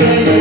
Thank you.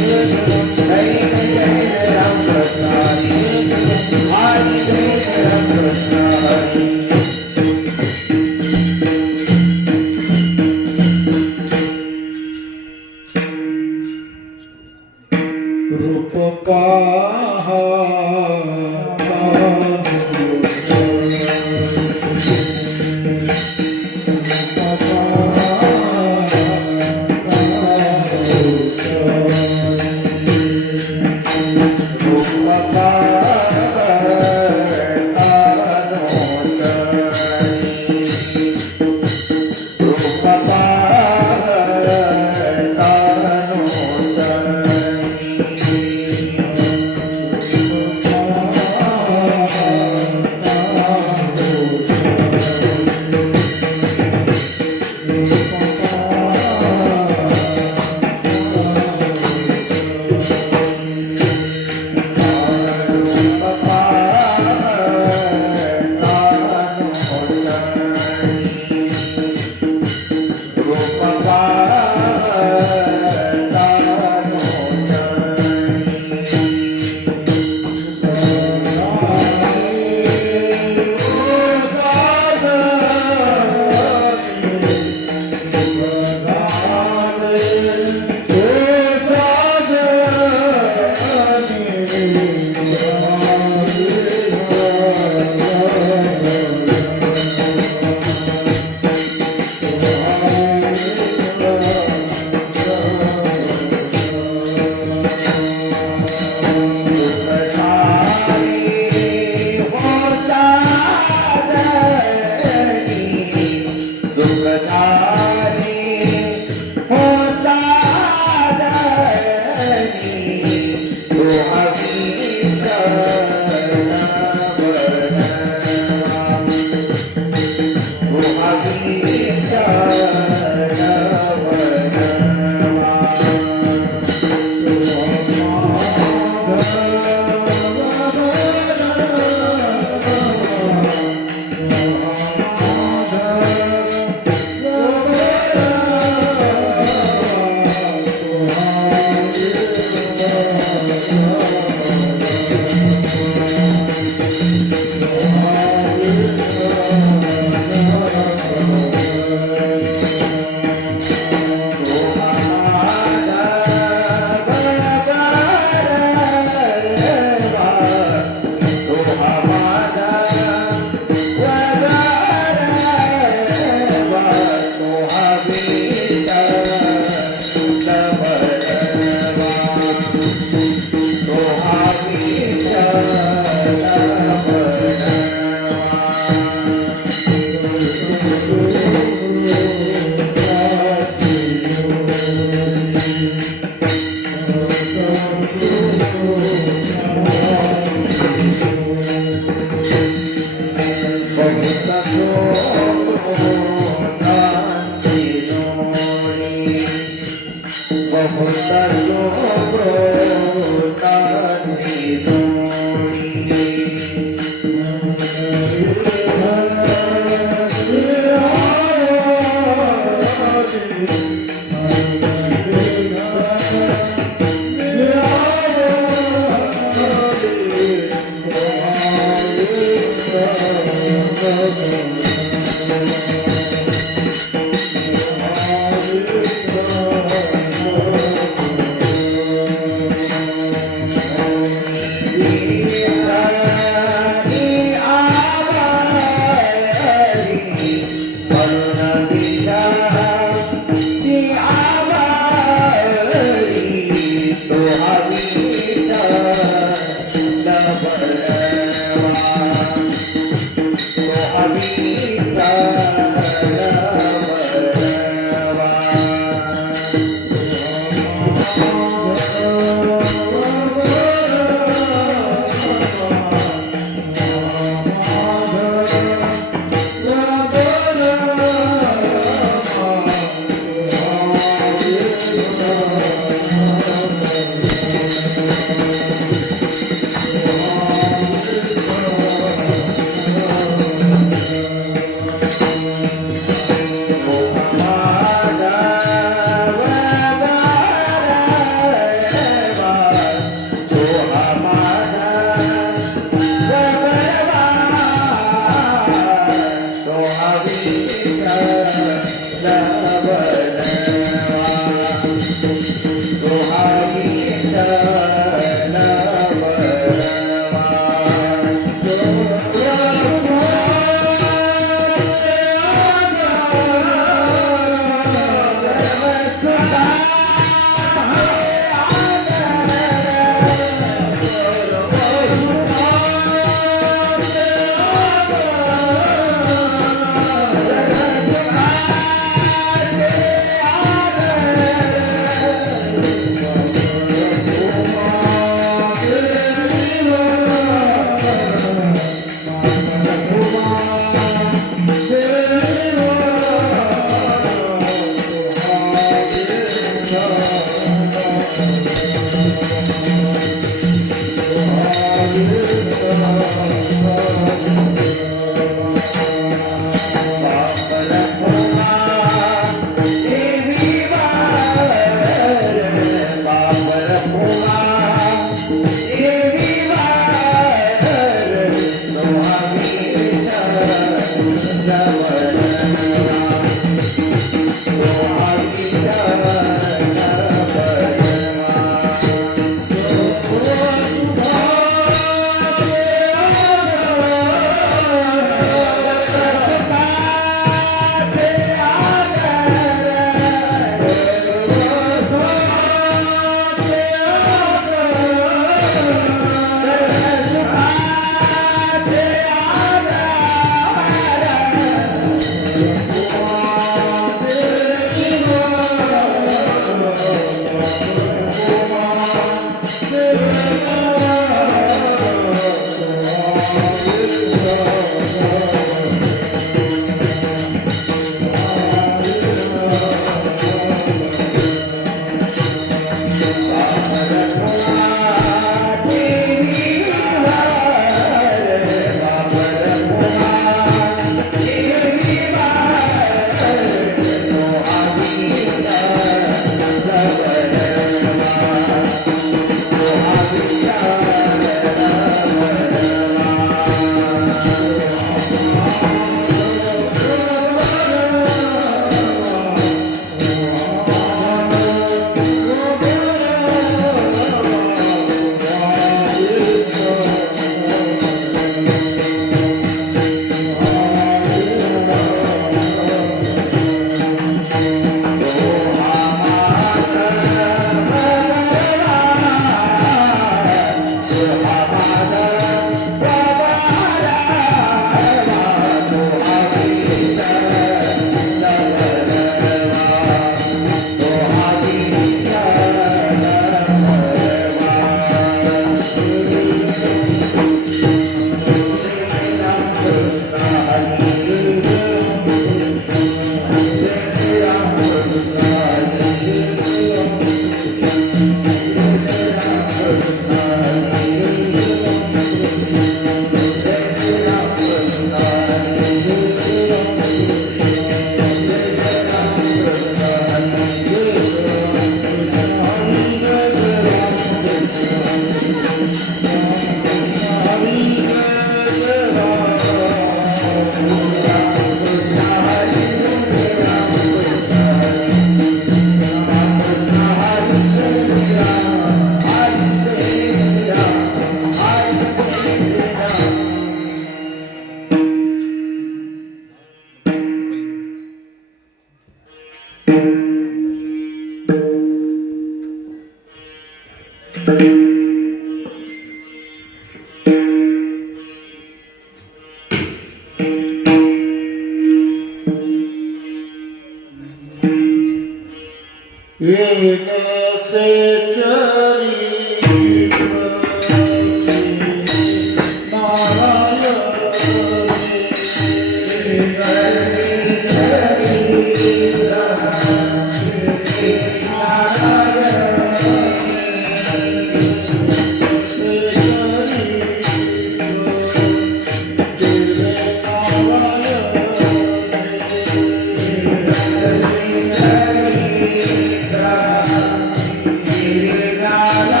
la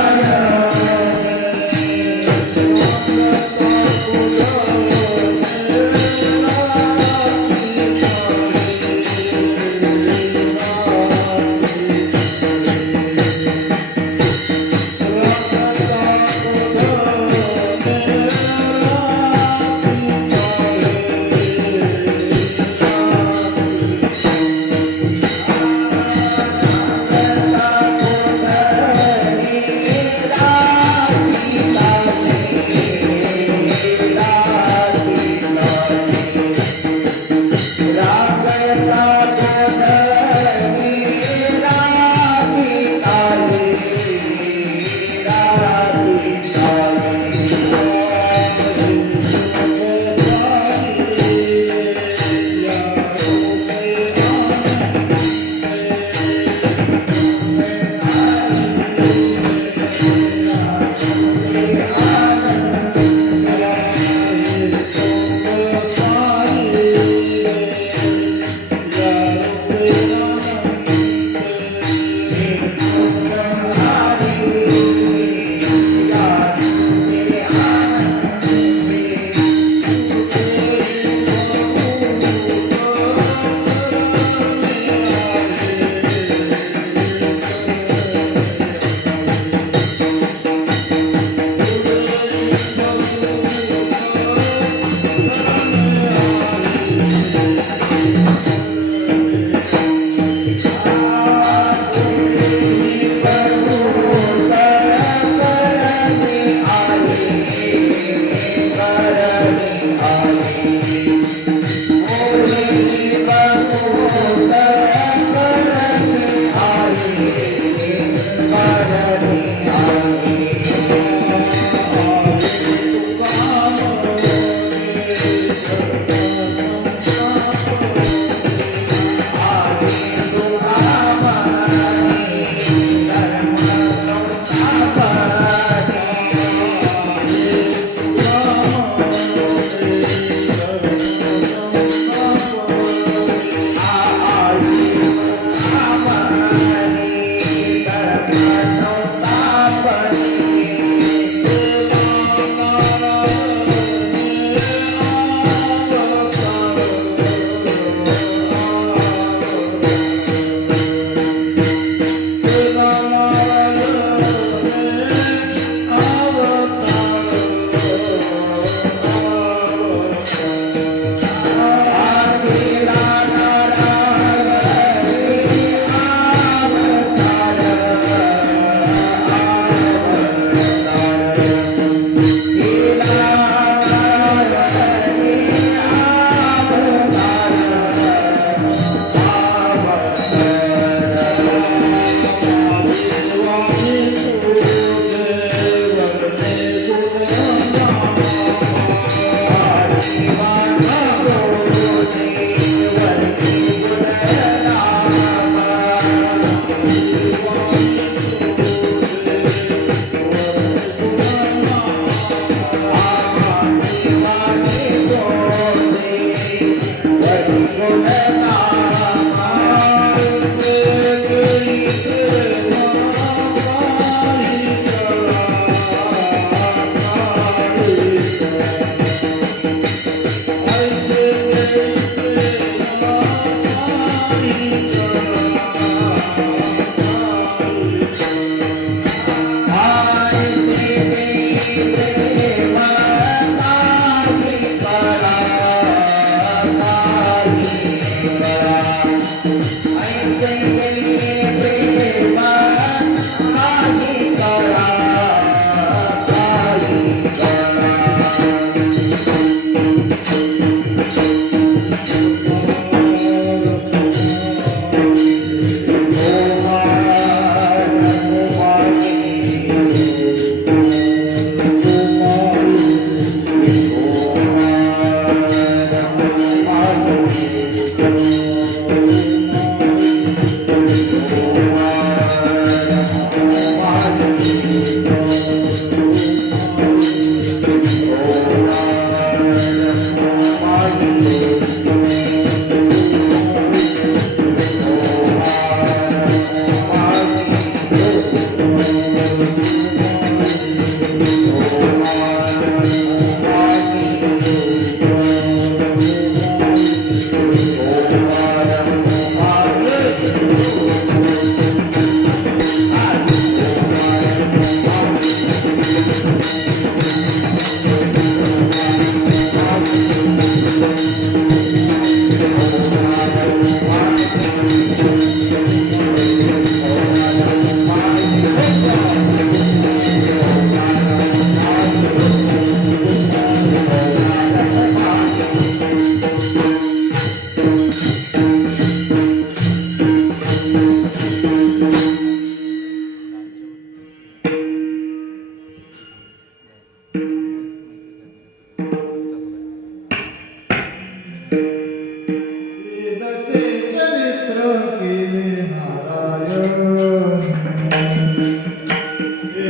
केले नारायण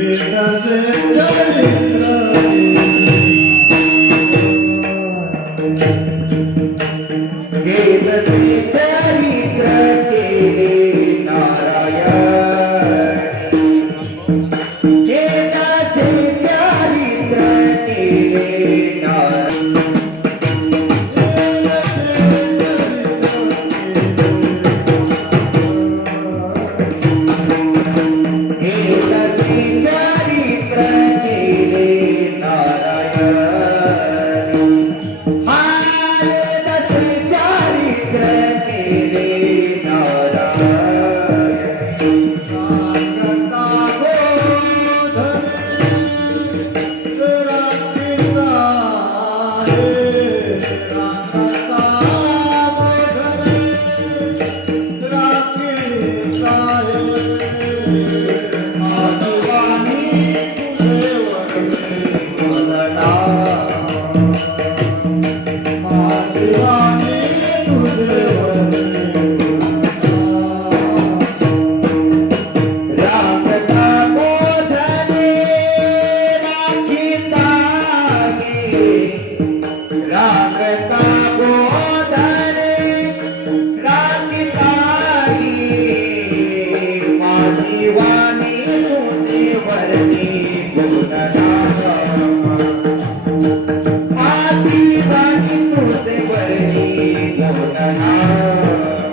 एकदाचे चरित्र एकदाचे चरित्र केले नारायण एकदाचे चरित्र केले नारायण Thank you.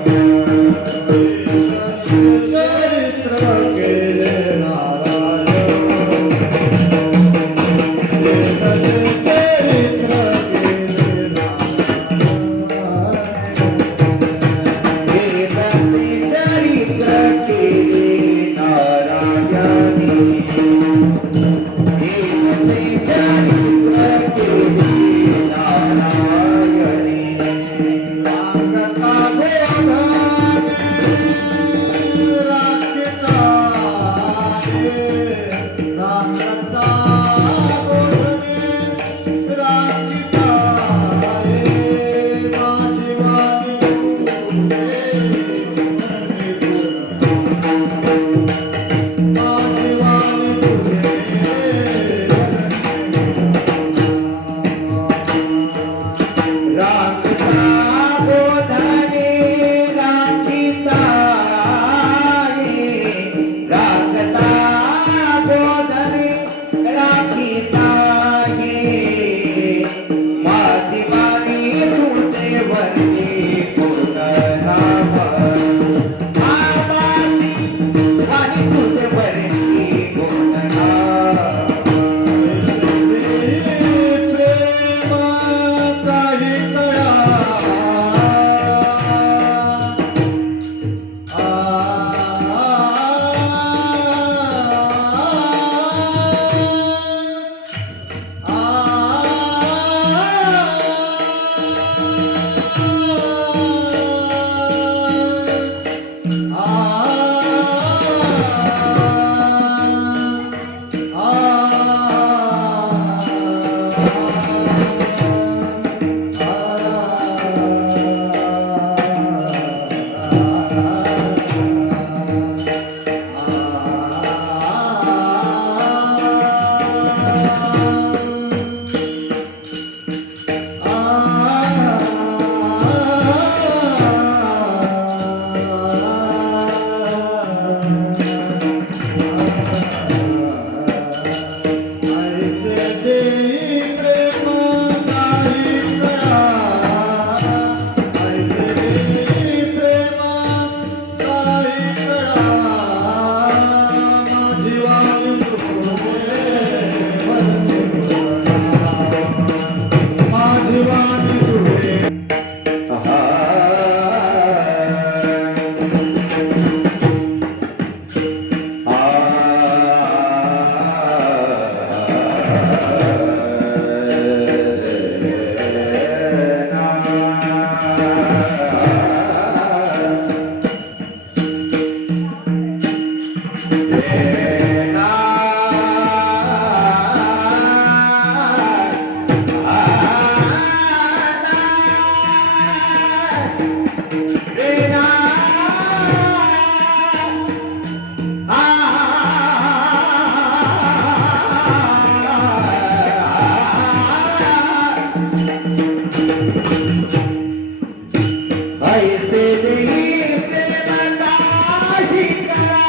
ऐसे देई प्रेम काही करा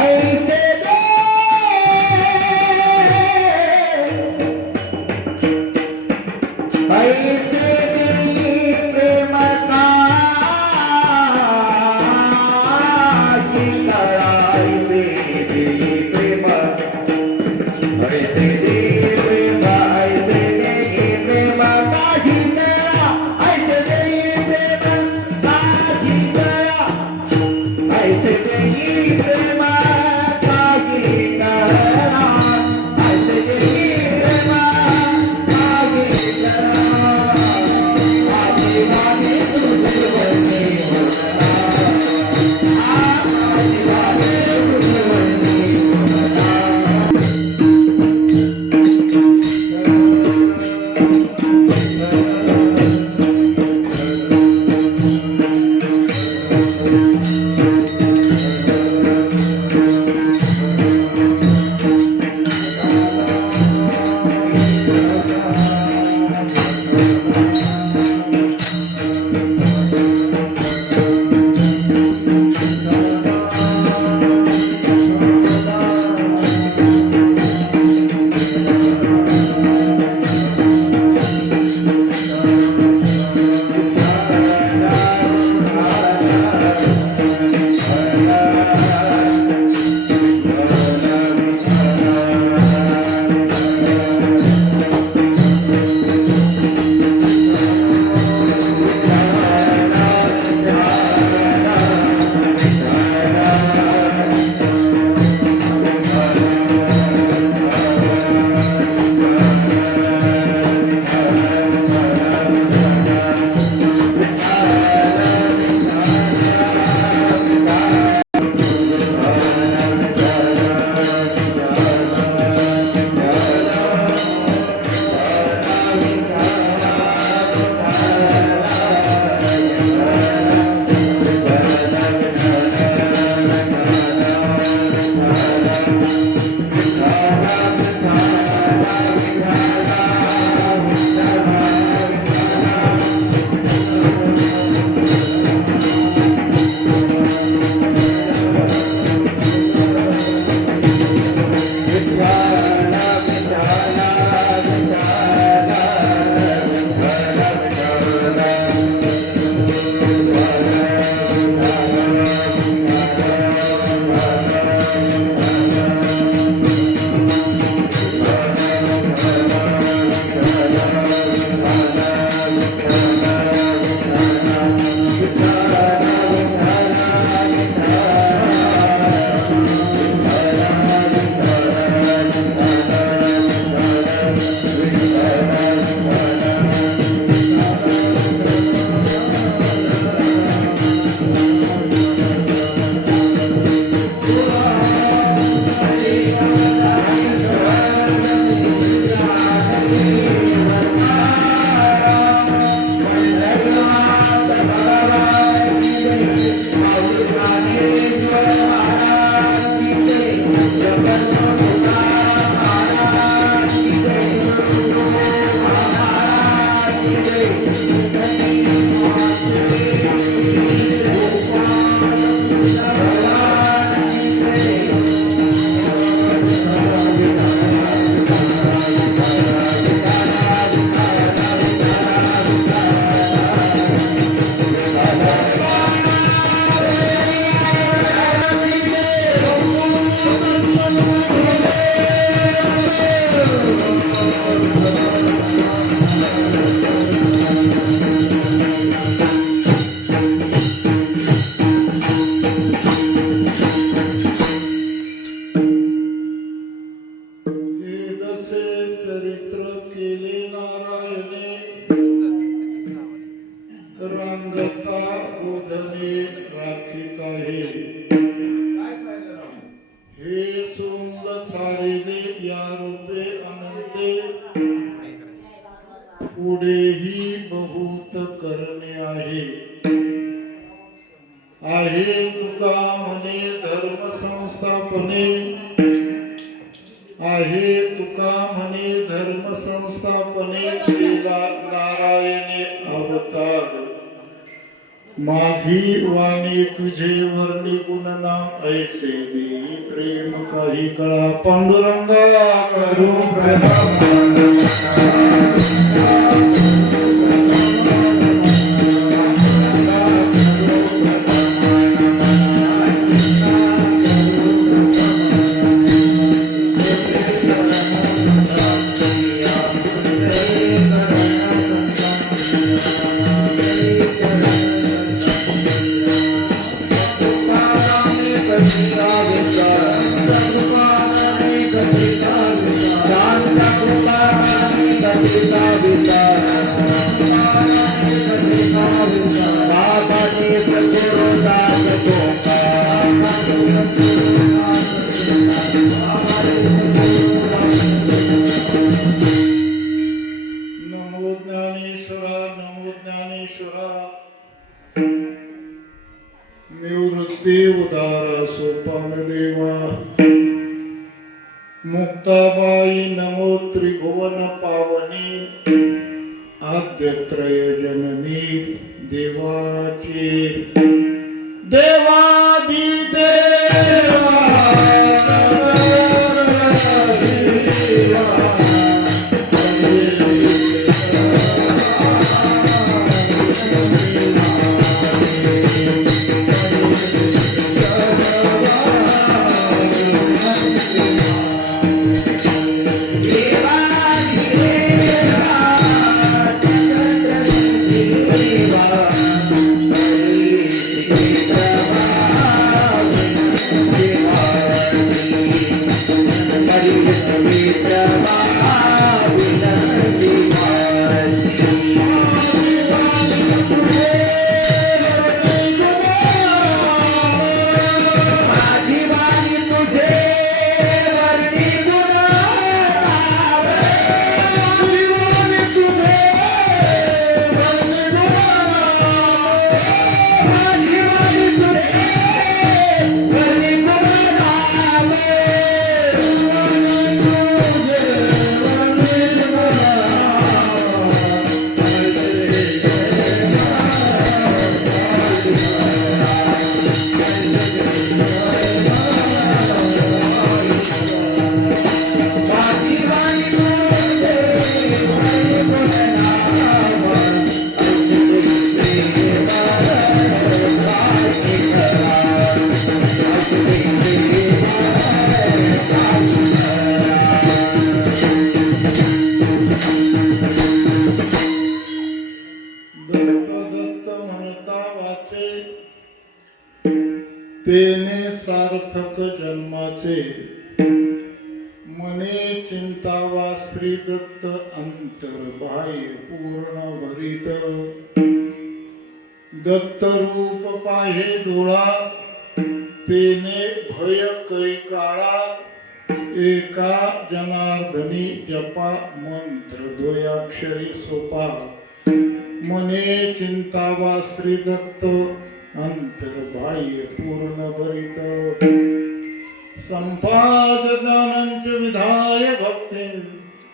ऐसे दे ऐसे देई प्रेम काही करा ऐसे देई प्रेम ऐसे दे प्रेम ऐसे दे प्रेम काही करा ऐसे दे प्रेम काही करा ऐसे दे प्रेम काही करा ऐसे दे प्रेम काही करा आजी वाणी तुझे वरती होता आजी वाणी तुझे वरती होता पुढेही बहुत करणे आहे तुका म्हणे धर्म संस्थापने आहे तुका म्हणे धर्म संस्थापने केला नारायणे अवतार माझी वाणी तुझे वर्णी गुणनाम ऐसे देई प्रेम काही कळा पांडुरंगा करू नमो ज्ञानेश्वरा नमो ज्ञानेश्वरा निवृत्ती उदार सोपान देवा मुक्ताबाई नमो त्रिभुवन पावनी आद्यत्रय जननी देवाची देवादी तेने सार्थक जन्माचे मने चिंतावा श्री दत्त अंतर बाह्य पूर्ण भरित दत्त रूप पाहे डोळा तेने भय करी काळा एका जनार्दनी जपा मंत्र द्वयाक्षरी सोपा मने चिंतावा श्री दत्त अंतर्बाह्य पूर्ण भरित संपाद ज्ञानंच विधाय भक्ति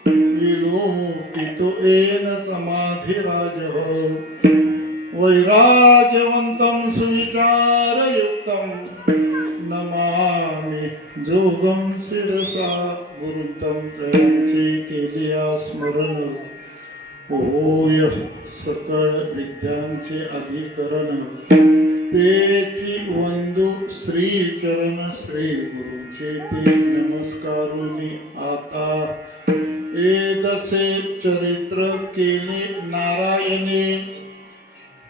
विलोकितो येन समाधिराज वैराग्यवंतं सुविचारयुक्तं नमामि जोगं शिरसा गुरुतं त्यांचे केलिया स्मरण होय सकळ विद्यांचे अधिकरण तेची वंदू श्री चरण श्री गुरुचे ते नमस्कारुनी आता एदसे चरित्र केले नारायणे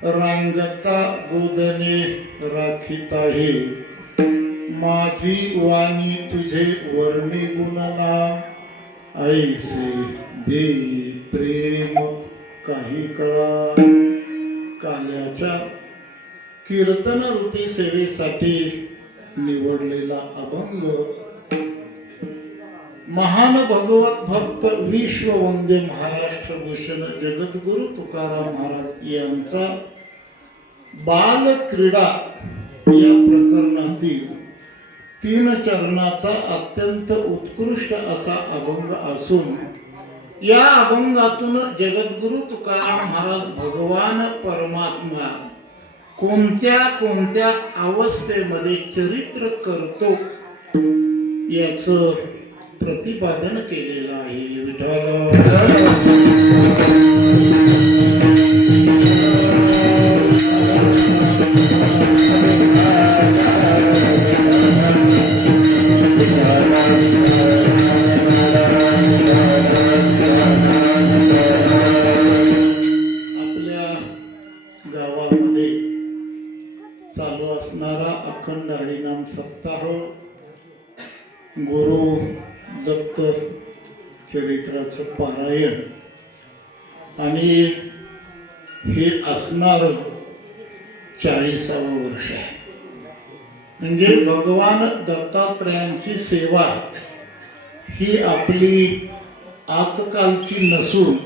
रांगता गोदने राखीत आहे माझी वाणी तुझे वर्णी गुणनाम ऐसे दे प्रेम काही कळा काल्याच्या कीर्तन रूपी सेवेसाठी निवडलेला अभंग महान भगवत भक्त विश्ववंदे महाराष्ट्र भूषण जगद्गुरु तुकाराम महाराज यांचा बाल क्रीडा या प्रकरणातील 3 चरणाचा अत्यंत उत्कृष्ट असा अभंग असून या अभंगातून जगद्गुरु तुकाराम महाराज भगवान परमात्मा कोणत्या कोणत्या अवस्थेमध्ये चरित्र करतो याचं प्रतिपादन केलेलं आहे. विठ्ठल आपल्या गावामध्ये चालू असणारा अखंड हरिनाम सप्ताह गुरु दत्त चरित्राचं पारायण आणि हे असणार 40वे वर्ष आहे. म्हणजे भगवान दत्तात्रयांची सेवा ही आपली आजकालची नसून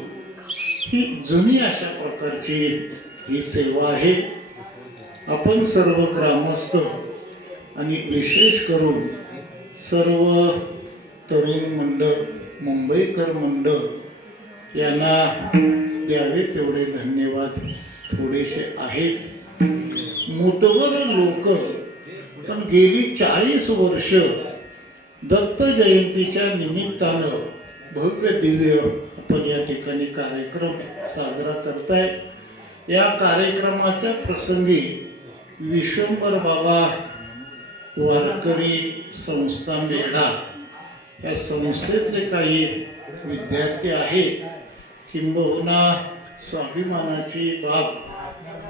ही जुनी अशा प्रकारची ही सेवा आहे. आपण सर्व ग्रामस्थ आणि विशेष करून सर्व तरुण मंडळ मुंबईकर मंडळ यांना द्यावे तेवढे धन्यवाद थोडेसे आहेत. मोठवर लोक पण गेली 40 वर्ष दत्त जयंतीच्या निमित्तानं भव्य दिव्य आपण या ठिकाणी कार्यक्रम साजरा करताय. या कार्यक्रमाच्या प्रसंगी विश्वंभर बाबा वारकरी संस्था मेढा या संस्थेतले काही विद्यार्थी आहेत. किंबहुना स्वाभिमानाची बाब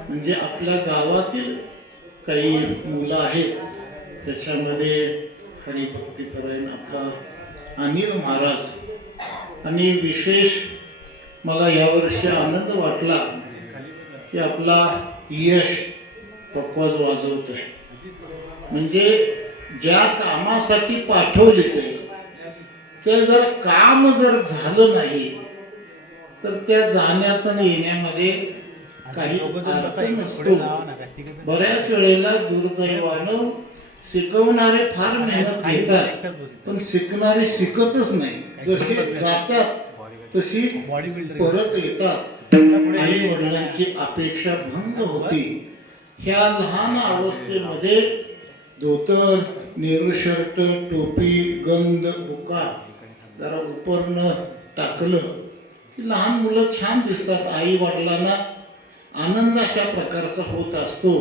म्हणजे आपल्या गावातील काही मुलं आहेत. त्याच्यामध्ये हरिभक्तीपरायण आपला अनिल महाराज आणि विशेष मला यावर्षी आनंद वाटला की आपला यश पकवाज वाजवतोय. म्हणजे ज्या कामासाठी पाठवले ते जर काम जर झालं नाही तर त्या जाण्यात आणि येण्यामध्ये काही अर्थ नसतो. बऱ्याच वेळेला दुर्दैवानं शिकवणारे फार मेहनत घेतात पण शिकणारे शिकतच नाही. जसे जातात तशी परत येतात. आई वडिलांची अपेक्षा भंग होती. ह्या लहान अवस्थेमध्ये धोतर नेहरू शर्ट टोपी गंध बुका जरा उपरणं टाकलं की लहान मुलं छान दिसतात. आई वडिलांना आनंद अशा प्रकारचा होत असतो.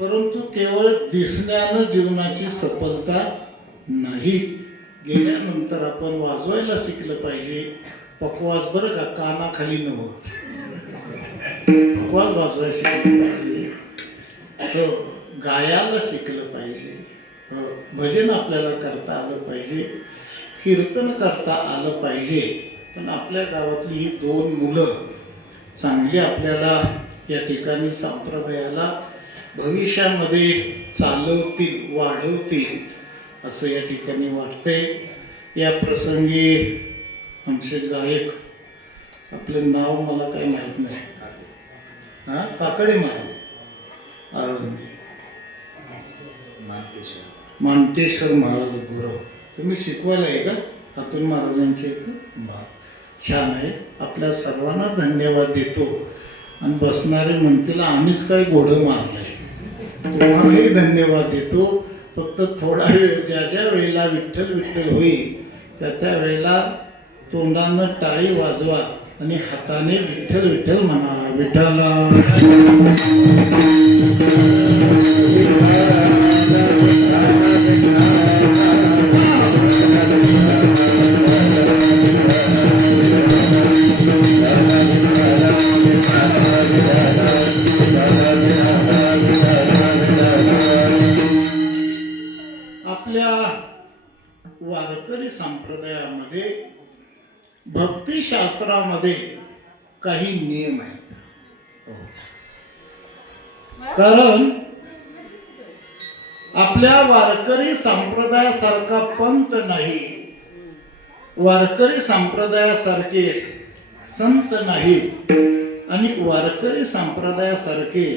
परंतु केवळ दिसण्यानं जीवनाची सफलता नाही. गेल्यानंतर आपण वाजवायला शिकलं पाहिजे. पकवाज बरं का, कानाखाली नव्हतं. पकवाज वाजवायला शिकलं पाहिजे. गायाला शिकलं पाहिजे. भजन आपल्याला करता आलं पाहिजे. कीर्तन करता आलं पाहिजे. पण आपल्या गावातली ही 2 मुलं चांगली आपल्याला या ठिकाणी संप्रदायाला भविष्यामध्ये चालवतील वाढवतील असं या ठिकाणी वाटतंय. या प्रसंगी आमचे गायक आपलं नाव मला काही माहीत नाही. काकडे महाराज आळंदी मानकेश्वर महाराज गुरु तुम्ही शिकवायला आहे का हातून महाराजांचे छान आहे. आपल्या सर्वांना धन्यवाद देतो. आणि बसणारे म्हणतील आम्हीच काय घोडं मारलंय. तुम्हालाही धन्यवाद देतो. फक्त थोडा वेळ ज्या ज्या वेळेला विठ्ठल विठ्ठल होईल त्या वेळेला तोंडानं टाळी वाजवा आणि हाताने विठ्ठल विठ्ठल म्हणा. विठ्ठला आपल्या वारकरी संप्रदायामध्ये भक्तिशास्त्रामध्ये काही नियम आहेत. कारण आपल्या वारकरी संप्रदायासारखा पंथ नाही. वारकरी संप्रदायासारखे संत नाहीत आणि वारकरी संप्रदायासारखे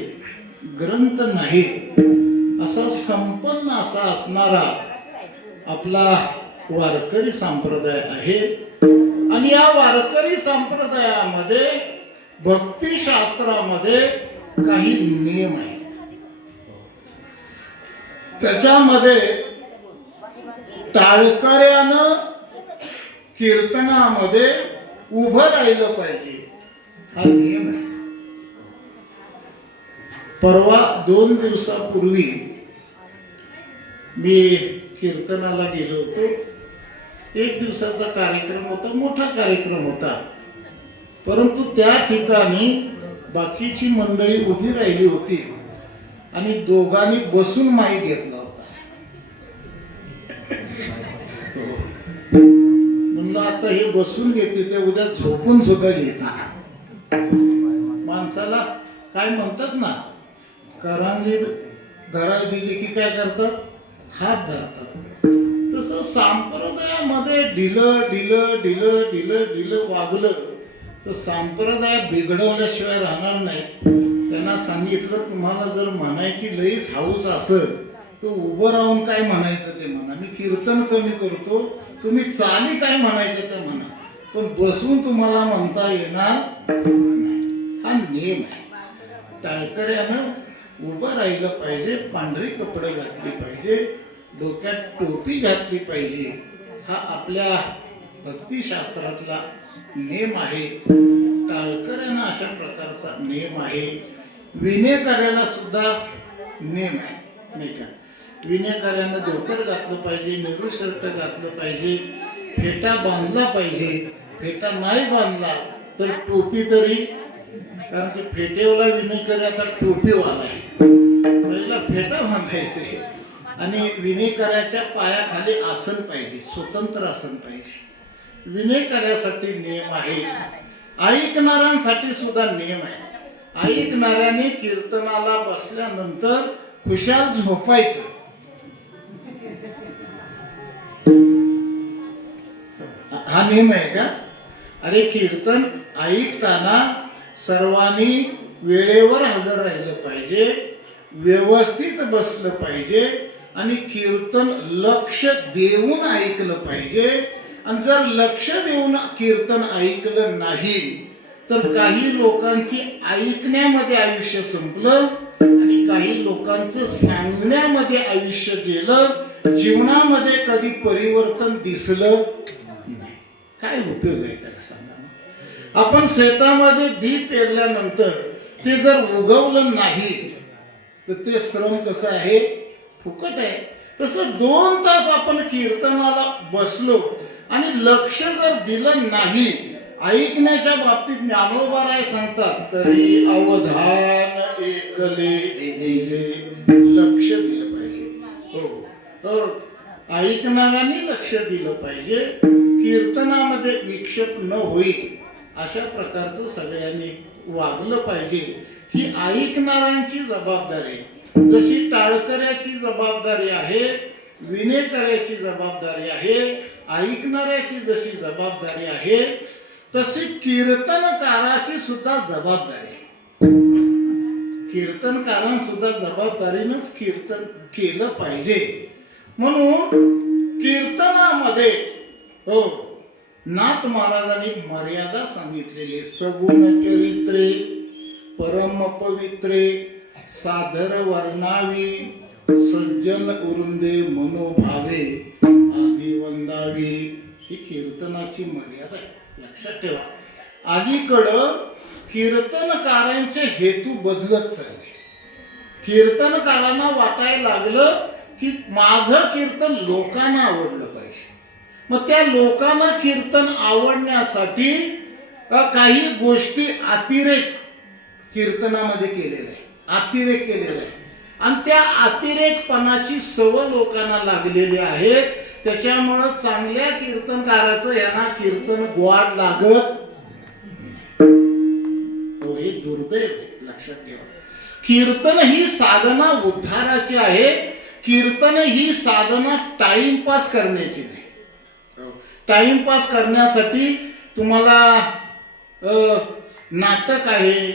ग्रंथ नाहीत. असा संपन्न असा असणारा आपला वारकरी संप्रदाय आहे. आणि या वारकरी संप्रदायामध्ये भक्तिशास्त्रामध्ये काही नियम आहेत. त्याच्यामध्ये टाळकऱ्यानं कीर्तनामध्ये उभं राहिलं पाहिजे हा नियम आहे. परवा 2 दिवसापूर्वी मी कीर्तनाला गेलो होतो. 1 दिवसाचा कार्यक्रम होता, मोठा कार्यक्रम होता. परंतु त्या ठिकाणी बाकीची मंडळी उभी राहिली होती आणि दोघांनी बसून माईक घेतला होता. म्हणलं आता हे बसून घेते ते उद्या झोपून सुद्धा घेतात. माणसाला काय म्हणतात ना, करांजी धरायला दिली की काय करतात, हात धरतात. तसं संप्रदायामध्ये ढिलं ढिलं ढिलं ढिलं ढिलं वागलं तर संप्रदाय बिघडवल्याशिवाय राहणार नाही. त्यांना सांगितलं तुम्हाला जर म्हणायची लईच हाऊस असेल तर उभं राहून काय म्हणायचं ते म्हणा, मी कीर्तन कमी करतो, तुम्ही चाली काय म्हणायचं ते म्हणा, पण बसून तुम्हाला म्हणता येणार नाही. हा नियम आहे. टाळकऱ्यानं उभं राहिलं पाहिजे, पांढरी कपडे घातली पाहिजे, डोक्यात टोपी घातली पाहिजे. हा आपल्या भक्तिशास्त्रातला नियम आहे. टाळकऱ्यांना अशा प्रकारचा नियम आहे. विनेकऱ्याला सुद्धा नियम आहे, नाही का? विनेकऱ्यानं धोतर घातलं पाहिजे, नेहरू शर्ट घातलं पाहिजे, फेटा बांधला पाहिजे. फेटा नाही बांधला तर टोपी तरी, कारण की फेटेवाला विनेकरी आता टोपीवाला आहे. पहिला फेटा बांधायचे आणि विनेकऱ्याच्या पायाखाली आसन पाहिजे, स्वतंत्र आसन पाहिजे. विनेकऱ्यासाठी नियम आहे. ऐकणाऱ्यांसाठी सुद्धा नियम आहे. ऐकणाऱ्याने कीर्तनाला बसल्यानंतर खुशाल झोपायचं. हा नियम आहे का? अरे कीर्तन ऐकताना सर्वांनी वेळेवर हजर राहिलं पाहिजे, व्यवस्थित बसलं पाहिजे आणि कीर्तन लक्ष देऊन ऐकलं पाहिजे. आणि जर लक्ष देऊन कीर्तन ऐकलं नाही तर काही लोकांची ऐकण्यामध्ये आयुष्य संपलं आणि काही लोकांचं सांगण्यामध्ये आयुष्य गेलं. जीवनामध्ये कधी परिवर्तन दिसलं नाही. काय उपयोग आहे त्याला सांगा ना? आपण शेतामध्ये बी पेरल्यानंतर ते जर उगवलं नाही तर ते श्रम कसं आहे, फुकट आहे. तसं 2 तास आपण कीर्तनाला बसलो आणि लक्ष जर दिलं नाही, ऐकण्याच्या बाबतीत ज्ञानोबा सांगतात तरी अवधान एकले जे, लक्ष दिलं पाहिजे. हो, ऐकणाऱ्यांनी लक्ष दिलं पाहिजे. कीर्तनामध्ये विक्षेप न होईल अशा प्रकारचं सगळ्यांनी वागलं पाहिजे. ही ऐकणाऱ्यांची जबाबदारी, जशी टाळकऱ्याची जबाबदारी आहे, विनेकऱ्याची जबाबदारी आहे, ऐकणाऱ्याची जशी जबाबदारी आहे तशी कीर्तनकाराची सुद्धा जबाबदारी आहे. कीर्तनकारांना सुद्धा जबाबदारीनंच कीर्तन केलं पाहिजे. म्हणून कीर्तनामध्ये हो नाथ महाराजांनी मर्यादा सांगितलेली. सगुण चरित्रे परम पवित्रे सादर वर्णावी सज्जन उरुंदे मनोभावे आधी वंदावी. ही कीर्तनाची मर्यादा आहे, लक्षात ठेवा. अलीकडं कीर्तनकारांचे हेतू बदलत चालले. कीर्तनकारांना वाटायला लागलं की माझं कीर्तन लोकांना आवडलं पाहिजे. मग त्या लोकांना कीर्तन आवडण्यासाठी काही गोष्टी अतिरेक कीर्तनामध्ये केलेला आहे, अतिरेक केलेला आहे. आणि त्या अतिरेकपणाची सवय लोकांना लागलेली आहे. त्याच्यामुळं चांगल्या कीर्तनकाराचं यांना कीर्तन गोड लागत. हे दुर्दैव आहे, लक्षात ठेवा. कीर्तन ही साधना उद्धाराची आहे. कीर्तन ही साधना टाइमपास करण्याची नाही. टाइमपास करण्यासाठी तुम्हाला नाटक आहे,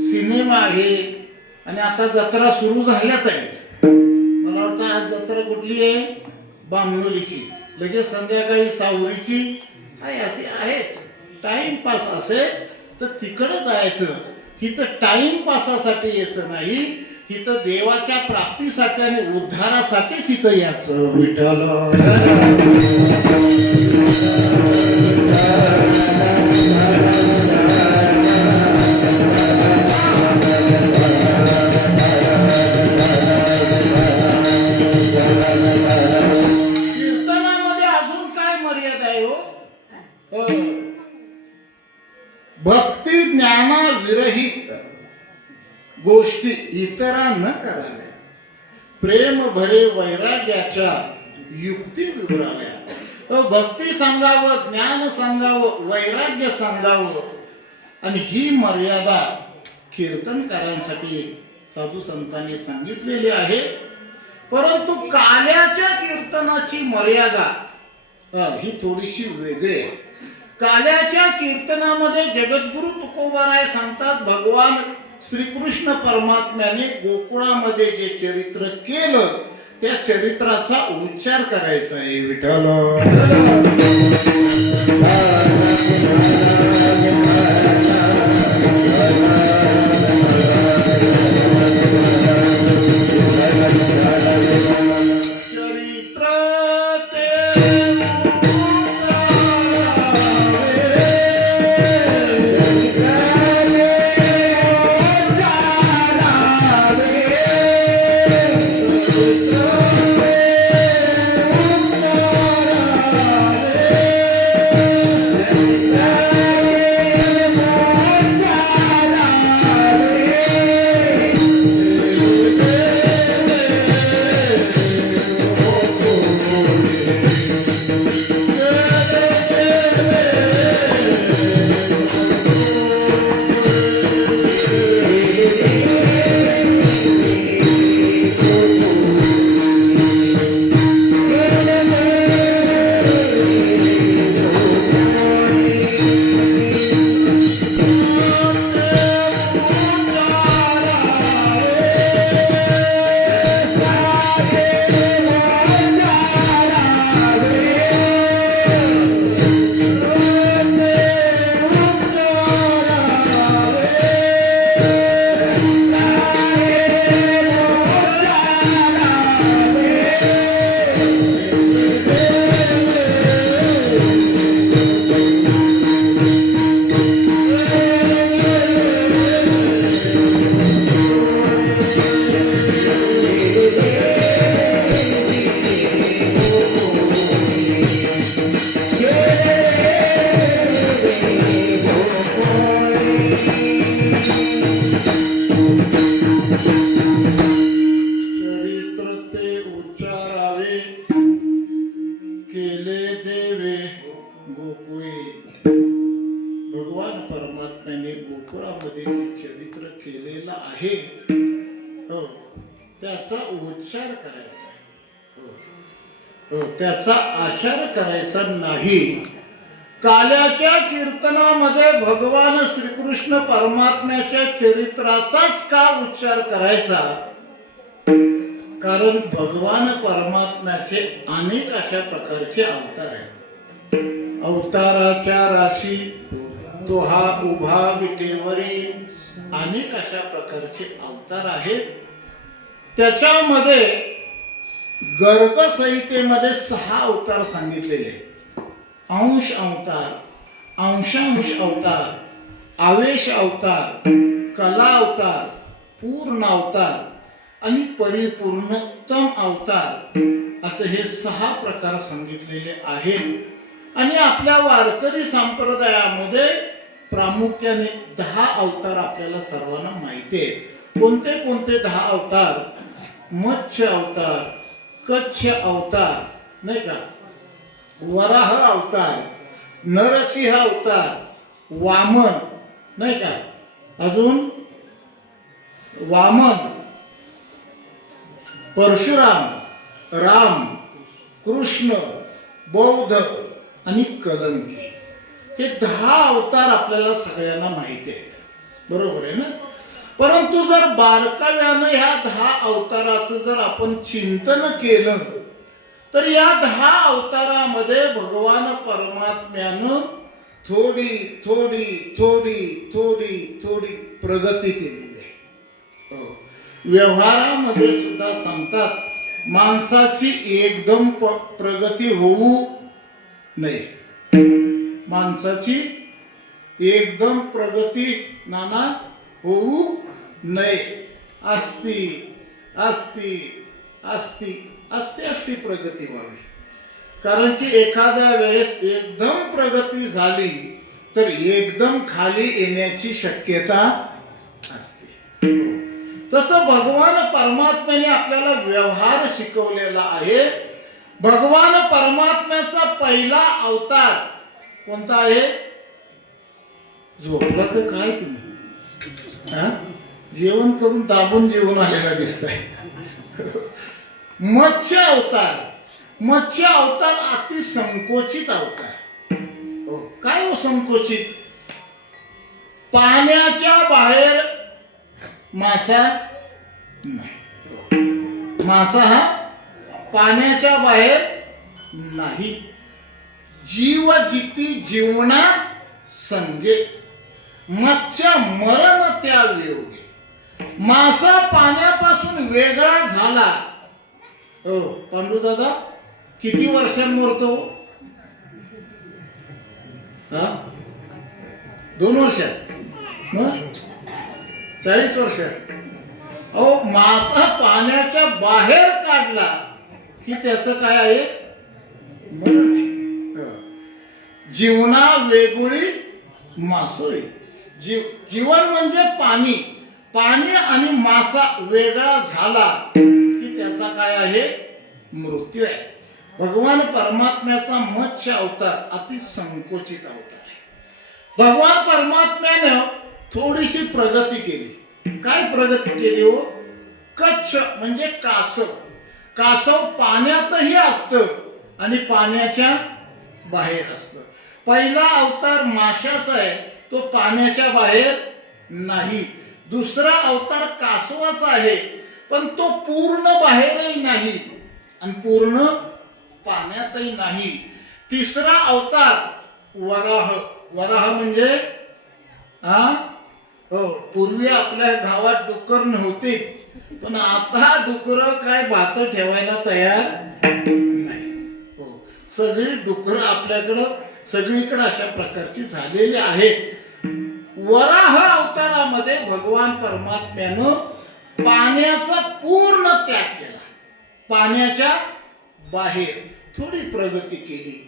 सिनेमा आहे आणि आता जत्रा सुरू झाल्यात आहे. मला वाटतं आज जत्रा कुठली आहे, बामणोलीची, लगेच संध्याकाळी सावरीची काय असे आहेच. टाइमपास असेल तर तिकडं जायचं. इथं टाइमपासासाठी यायचं नाही, इथं देवाच्या प्राप्तीसाठी आणि उद्धारासाठीच इथं याचं विठ्ठल. कीर्तनामध्ये अजून काय मर्यादा आहे हो? भक्ती ज्ञाना विरहित गोष्टी इतरा न कराव्या, प्रेम भरे वैराग्याच्या युक्ती विवराव्या. भक्ती सांगावं, ज्ञान सांगावं, वैराग्य सांगावं, आणि ही मर्यादा कीर्तनकारांसाठी साधू संतांनी सांगितलेली आहे. परंतु काल्याच्या कीर्तनाची मर्यादा ही थोडीशी वेगळी आहे. काल्याच्या कीर्तनामध्ये जगद्गुरु तुकोबाराय सांगतात, भगवान श्रीकृष्ण परमात्म्याने गोकुळामध्ये जे चरित्र केलं त्या चरित्राचा उच्चार करायचा आहे विठ्ठल. त्याचा उच्चार करायचा, त्याचा आचार करायचा नाही. काल्याच्या कीर्तनामध्ये भगवान श्रीकृष्ण परमात्म्याच्या चरित्राचाच का उच्चार करायचा? कारण भगवान परमात्म्याचे अनेक अशा प्रकारचे अवतार आहेत. अवताराच्या राशी तो हा उभा विटेवरी अनेक अशा प्रकारचे अवतार आहेत. त्याच्यामध्ये गर्ग संहितेमध्ये 6 अवतार सांगितलेले आहेत. अंश अवतार, अंशांश अवतार, आवेश अवतार, कला अवतार, पूर्ण अवतार आणि परिपूर्णोत्तम अवतार असे हे 6 प्रकार सांगितलेले आहेत. आणि आपल्या वारकरी संप्रदायामध्ये प्रामुख्याने 10 अवतार आपल्याला सर्वांना माहिती आहेत. कोणते कोणते 10 अवतार? मत्स्य अवतार, कच्छ अवतार, नाही का, वराह अवतार, नरसिंह अवतार, वामन, नाही का, अजून वामन, परशुराम, राम, कृष्ण, बौद्ध आणि कलंकी. हे 10 अवतार आपल्याला सगळ्यांना माहिती आहेत, बरोबर आहे ना? परंतु जर बारकाव्यानं ह्या 10 अवताराचं जर आपण चिंतन केलं तर या 10 अवतारामध्ये भगवान परमात्म्यानं थोडी थोडी थोडी थोडी थोडी प्रगती केलेली आहे. व्यवहारामध्ये सुद्धा सांगतात माणसाची एकदम प्रगती होऊ नये. माणसाची एकदम प्रगती नाना होऊ नये. असती असती असती असती असती प्रगती व्हावी. कारण की एखाद्या वेळेस एकदम प्रगती झाली तर एकदम खाली येण्याची शक्यता असते. तसं भगवान परमात्म्याने आपल्याला व्यवहार शिकवलेला आहे. भगवान परमात्म्याचा पहिला अवतार कोणता आहे? झोपला का काय तुम्ही? जेवण करून दाबून जेवण आलेला दिसतंय. मत्स्य अवतार. मत्स्य अवतार अति संकोचित अवतार. हो, काय हो संकोचित? पाण्याच्या बाहेर मासा नाही. मासा हा पाण्याच्या बाहेर नाही. जीव जिती जीवना संगे मत्स्य मरण त्या वियोगे. मासा पाण्यापासून वेगळा झाला. हो पांडू दादा, किती वर्षांनी मरतो? 2 वर्षात? मग 40 वर्षात. अहो, मासा पाण्याच्या बाहेर काढला की त्याचं काय आहे? मरण आहे. जीवना वेगळी मासोळी. जीवन म्हणजे पाणी. पाणी आणि मासा वेगळा झाला की त्याचा काय आहे? मृत्यू आहे. भगवान परमात्म्याचा मत्स्य अवतार अति संकोचित अवतार आहे. भगवान परमात्म्यानं थोडीशी प्रगती केली. काय प्रगती केली हो? कच्छ म्हणजे कासव. कासव पाण्यातही असतं आणि पाण्याच्या बाहेर असतं. पहिला अवतार माशाचा आहे, तो पाण्याच्या बाहेर नाही. दुसरा अवतार कासवाचा आहे, पण तो पूर्ण बाहेरही नाही आणि पूर्ण पाण्यातही नाही. तिसरा अवतार वराह. वराह म्हणजे पूर्वी आपल्या गावात डुक्कर नव्हती, पण आता डुकर काय भात ठेवायला तयार नाही. हो, सगळी डुकर आपल्याकडं सगळीकडे अशा प्रकारची झालेली आहेत. वराह अवतारामध्ये भगवान परमात्म्यानं पाण्याचा पूर्ण त्याग केला. पाण्याच्या बाहेर थोडी प्रगती केली.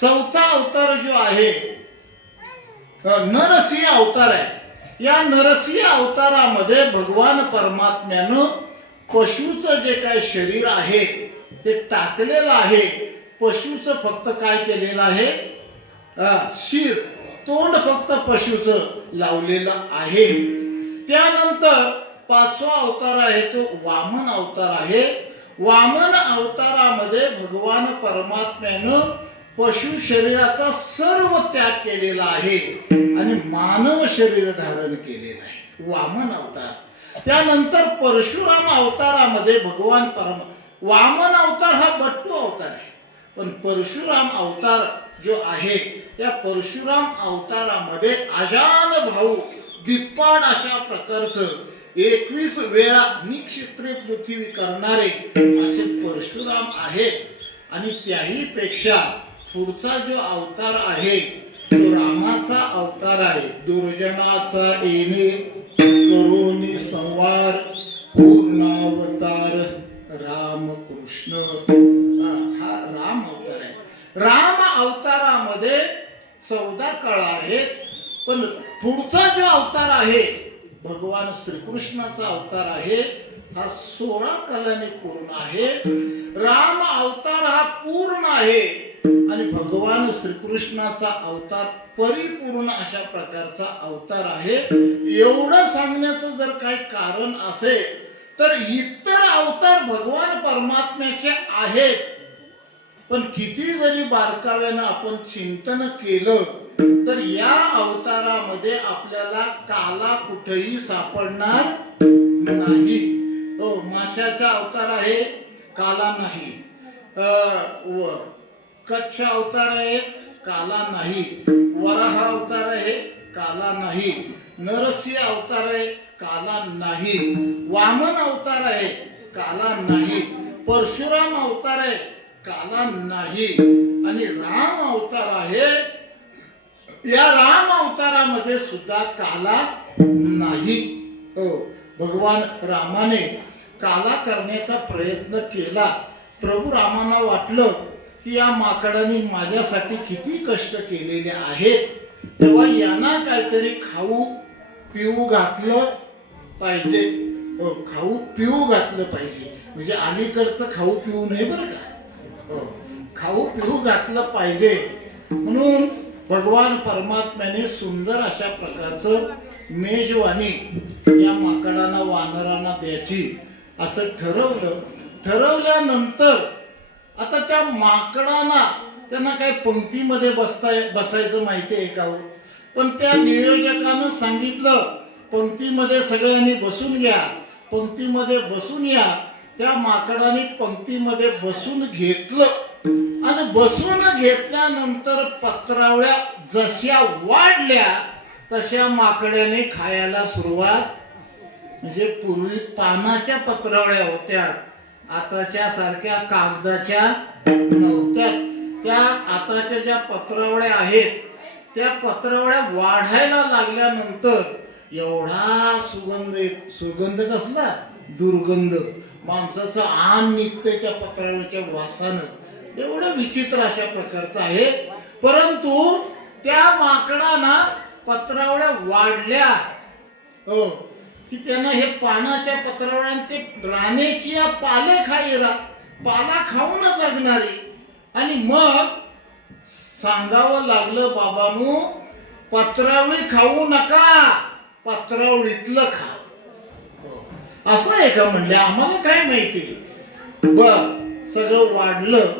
चौथा अवतार जो आहे नरसिंह अवतार आहे. या नरसिंह अवतारामध्ये भगवान परमात्म्यानं पशुचं जे काय शरीर आहे ते टाकलेलं आहे. पशुचं फक्त काय केलेलं आहे? शिर, तोंड फक्त पशुचं लावलेलं आहे. त्यानंतर 5वा अवतार आहे तो वामन अवतार आहे. वामन अवतारामध्ये भगवान परमात्म्यानं पशु शरीराचा सर्व त्याग केलेला आहे आणि मानव शरीर धारण केलेलं आहे. वामन अवतार. त्यानंतर परशुराम अवतारामध्ये भगवान वामन अवतार हा बट्टू अवतार आहे, पण परशुराम अवतार जो आहे त्या परशुराम अवतारामध्ये अजान भाऊ दिप्पाड अशा प्रकारचं 21 वेळा निक्षत्रिय पृथ्वी करणारे असे परशुराम आहेत. आणि त्याही पेक्षा पुढचा जो अवतार आहे तो रामाचा अवतार आहे. दुर्जनाचा येणे करोनी संवार पूर्णावतार रामकृष्ण. हा राम अवतार आहे. राम अवतारामध्ये 14 कळा आहेत, पण पुढचा जो अवतार आहे भगवान श्रीकृष्णाचा अवतार आहे हा 16 कलाने पूर्ण आहे. राम अवतार हा पूर्ण आहे आणि भगवान श्रीकृष्णाचा अवतार परिपूर्ण अशा प्रकारचा अवतार आहे. एवढं सांगण्याचं जर काही कारण असेल तर इतर अवतार भगवान परमात्म्याचे आहेत, पण किती जरी बारकाव्यानं आपण चिंतन केलं तर या अवतारामध्ये आपल्याला काला कुठेही सापडणार नाही. हो, माशाचा अवतार आहे, काला नाही. कच्छ अवतार आहे, काला नाही. वराह अवतार आहे, काला नाही. नरसिंह अवतार आहे, काला नाही. वामन अवतार आहे, काला नाही. परशुराम अवतार आहे, काला नाही. आणि राम अवतार आहे, या राम अवतारामध्ये सुद्धा काला नाही. हो, भगवान रामाने काला करण्याचा प्रयत्न केला. प्रभू रामांना वाटलं की या माकडाने माझ्यासाठी किती कष्ट केलेले आहेत, तेव्हा यांना काहीतरी खाऊ पिऊ घातलं पाहिजे. खाऊ पिऊ घातलं पाहिजे, म्हणजे अलीकडचं खाऊ पिऊ नाही बरं का. खाऊ पिऊ घातलं पाहिजे म्हणून भगवान परमात्म्याने सुंदर अशा प्रकारचं मेजवानी या माकडांना वानरांना द्यायची असं ठरवलं. ठरवल्यानंतर आता त्या माकडांना त्यांना काही पंक्तीमध्ये बसायचं माहिती आहे का? पण त्या नियोजकानं सांगितलं पंक्तीमध्ये सगळ्यांनी बसून घ्या, पंक्तीमध्ये बसून या. त्या माकडाने पंक्तीमध्ये बसून घेतलं आणि बसून घेतल्यानंतर पत्रावळ्या जशा वाढल्या तशा माकड्याने खायला सुरुवात. म्हणजे पूर्वी पानाच्या पत्रावळ्या होत्या, आताच्या सारख्या कागदाच्या नव्हत्या. त्या आताच्या ज्या पत्रावळ्या आहेत त्या पत्रावळ्या वाढायला लागल्यानंतर एवढा सुगंध, सुगंध कसला, दुर्गंध, माणसाचं आन निघतंय त्या पत्रावळ्याच्या वासानं. एवढं विचित्र अशा प्रकारचं आहे. परंतु त्या माकडांना पत्रावळ्या वाढल्या की त्यांना हे पानाच्या पत्रावळ्या ते राण्याची पाले पाला खाऊन जगणारी. आणि मग सांगावं लागलं बाबांनो, पत्रावळी खाऊ नका, पत्रावळीतलं खा. असं आहे का म्हणले, आम्हाला काय माहिती. बर, सगळं वाढलं.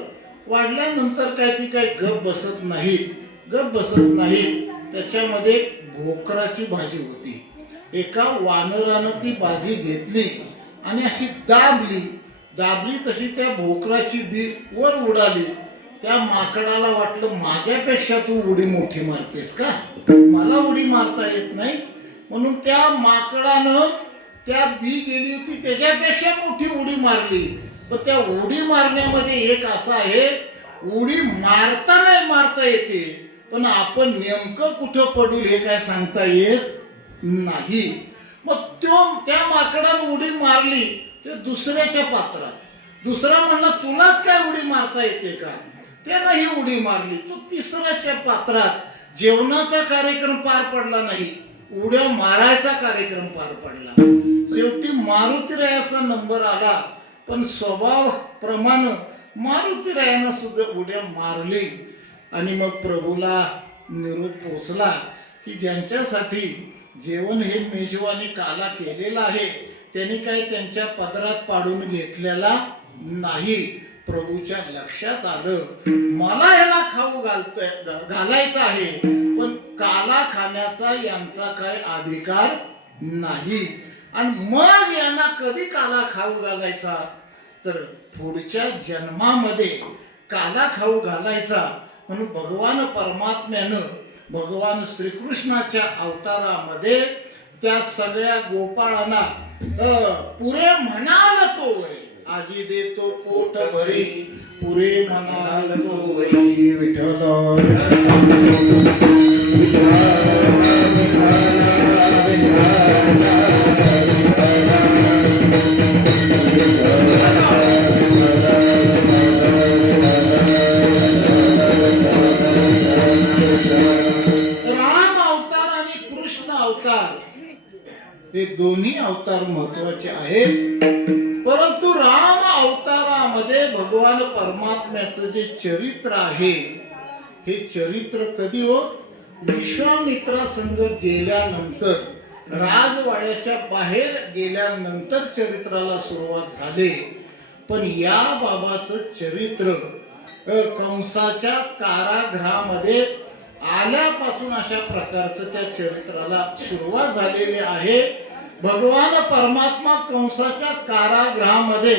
वाढल्यानंतर काय ती काय गप बसत नाहीत. त्याच्यामध्ये भोकराची भाजी होती. एका वानरानं ती भाजी घेतली आणि अशी दाबली तशी त्या भोकराची बी वर उडाली. त्या माकडाला वाटलं माझ्यापेक्षा तू उडी मोठी मारतेस का, मला उडी मारता येत नाही. म्हणून त्या माकडानं त्या बी गेली होती त्याच्यापेक्षा मोठी उडी मारली. तर त्या उडी मारण्यामध्ये एक असं आहे, उडी मारता येते, पण आपण नेमकं कुठं पडू हे काय सांगता येत नाही. मग त्या माकडानं उडी मारली ते दुसऱ्याच्या पात्रात. दुसरा म्हणला तुलाच काय उडी मारता येते का, त्यानं ही उडी मारली. तो तिसऱ्याच्या पात्रात. जेवणाचा कार्यक्रम पार पडला नाही, उड्या मारायचा कार्यक्रम पार पडला. शेवटी मारुतीरायाचा नंबर आला. पण स्वभाव प्रमाणे मारुतीरायानं सुद्धा उड्या मारली. आणि मग प्रभूला निरोप पोचला की ज्यांच्यासाठी जेवण हे मेजवानी काला केलेलं आहे त्यांनी काही त्यांच्या पदरात पाडून घेतलेला नाही. प्रभूच्या लक्षात आलं मला ह्याला खाऊ घालायचं आहे, पण काला खाण्याचा यांचा काय अधिकार नाही. आणि मग यांना कधी काला खाऊ घालायचा, तर पुढच्या जन्मामध्ये काला खाऊ घालायचा. म्हणून भगवान परमात्म्यानं भगवान श्रीकृष्णाच्या अवतारामध्ये त्या सगळ्या गोपाळांना पुरे म्हणाल तो वरी, आजी देतो पोट भरी, पुरे म्हणाल तो वरी विठ्ठल. राम अवतार आणि कृष्ण अवतार हे दोन्ही अवतार महत्वाचे आहेत. परंतु राम अवतारामध्ये भगवान परमात्म्याचं जे चरित्र आहे हे चरित्र कधी हो, विश्वामित्रा संग गेल्यानंतर, राजवाड्याच्या बाहेर गेल्यानंतर चरित्राला सुरुवात झाली. पण या बाबाचं चरित्र कंसाच्या कारागृहामध्ये आल्यापासून अशा प्रकारचं त्या चरित्राला सुरुवात झालेली आहे. भगवान परमात्मा कंसाच्या कारागृहामध्ये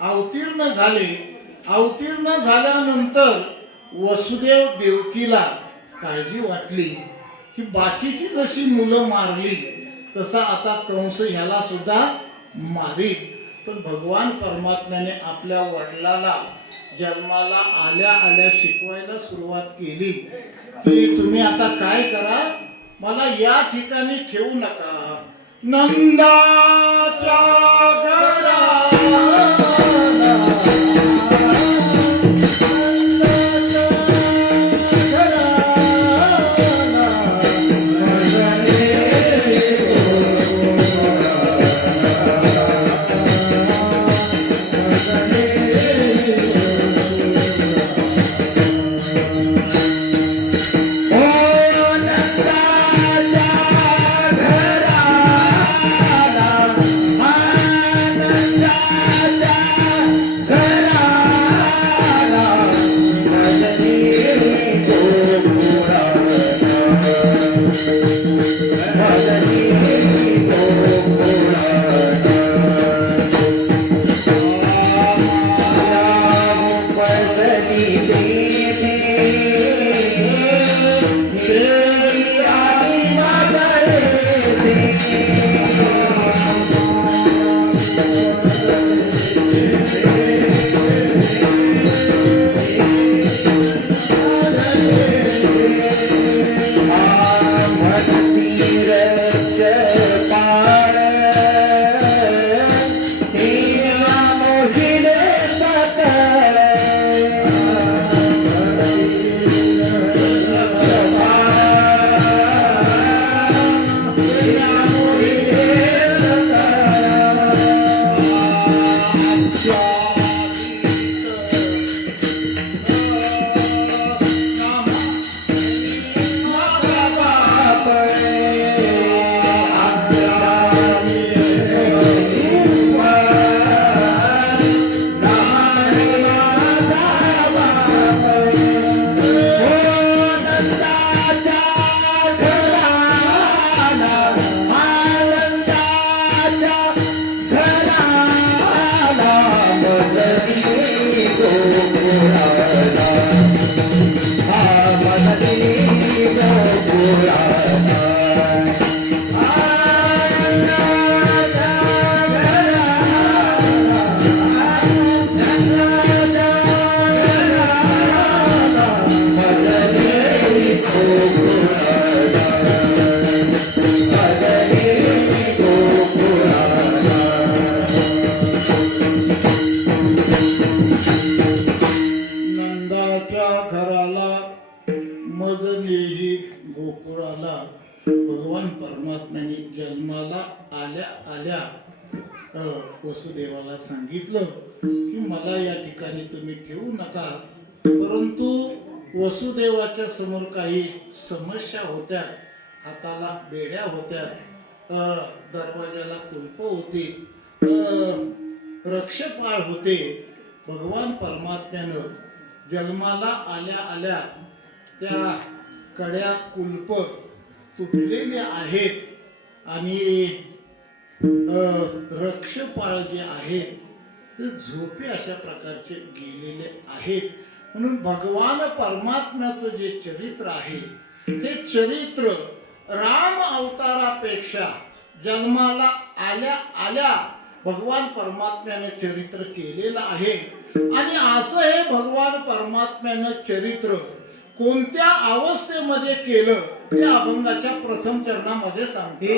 अवतीर्ण झाले. अवतीर्ण झाल्यानंतर वसुदेव देवकीला काळजी वाटली की बाकीची जशी मुलं मारली तसा आता कंस ह्याला सुद्धा मारील. पण भगवान परमात्म्याने आपल्या वडिलाला जन्माला आल्या आल्या शिकवायला सुरुवात केली की तुम्ही आता काय करा, मला या ठिकाणी ठेवू नका. नंदाच्या घरा वसुदेवाला सांगितलं की मला या ठिकाणी तुम्ही ठेवू नका. परंतु वसुदेवाच्या समोर काही समस्या होत्या. हाताला बेड्या होत्या, दरवाजाला कुलप होती, रक्षपाळ होते. भगवान परमात्म्यानं जन्माला आल्या आल्या त्या कड्या कुलप तुटलेले आहेत आणि रक्षपाळ जे आहेत ते झोपे अशा प्रकारचे गेलेले आहेत. म्हणून भगवान परमात्म्याचं जे चरित्र आहे ते चरित्र राम अवतारापेक्षा जन्माला आल्या आल्या भगवान परमात्म्याने चरित्र केलेलं आहे. आणि असं हे भगवान परमात्म्यानं चरित्र कोणत्या अवस्थेमध्ये केलं ते अभंगाच्या प्रथम चरणामध्ये सांगते.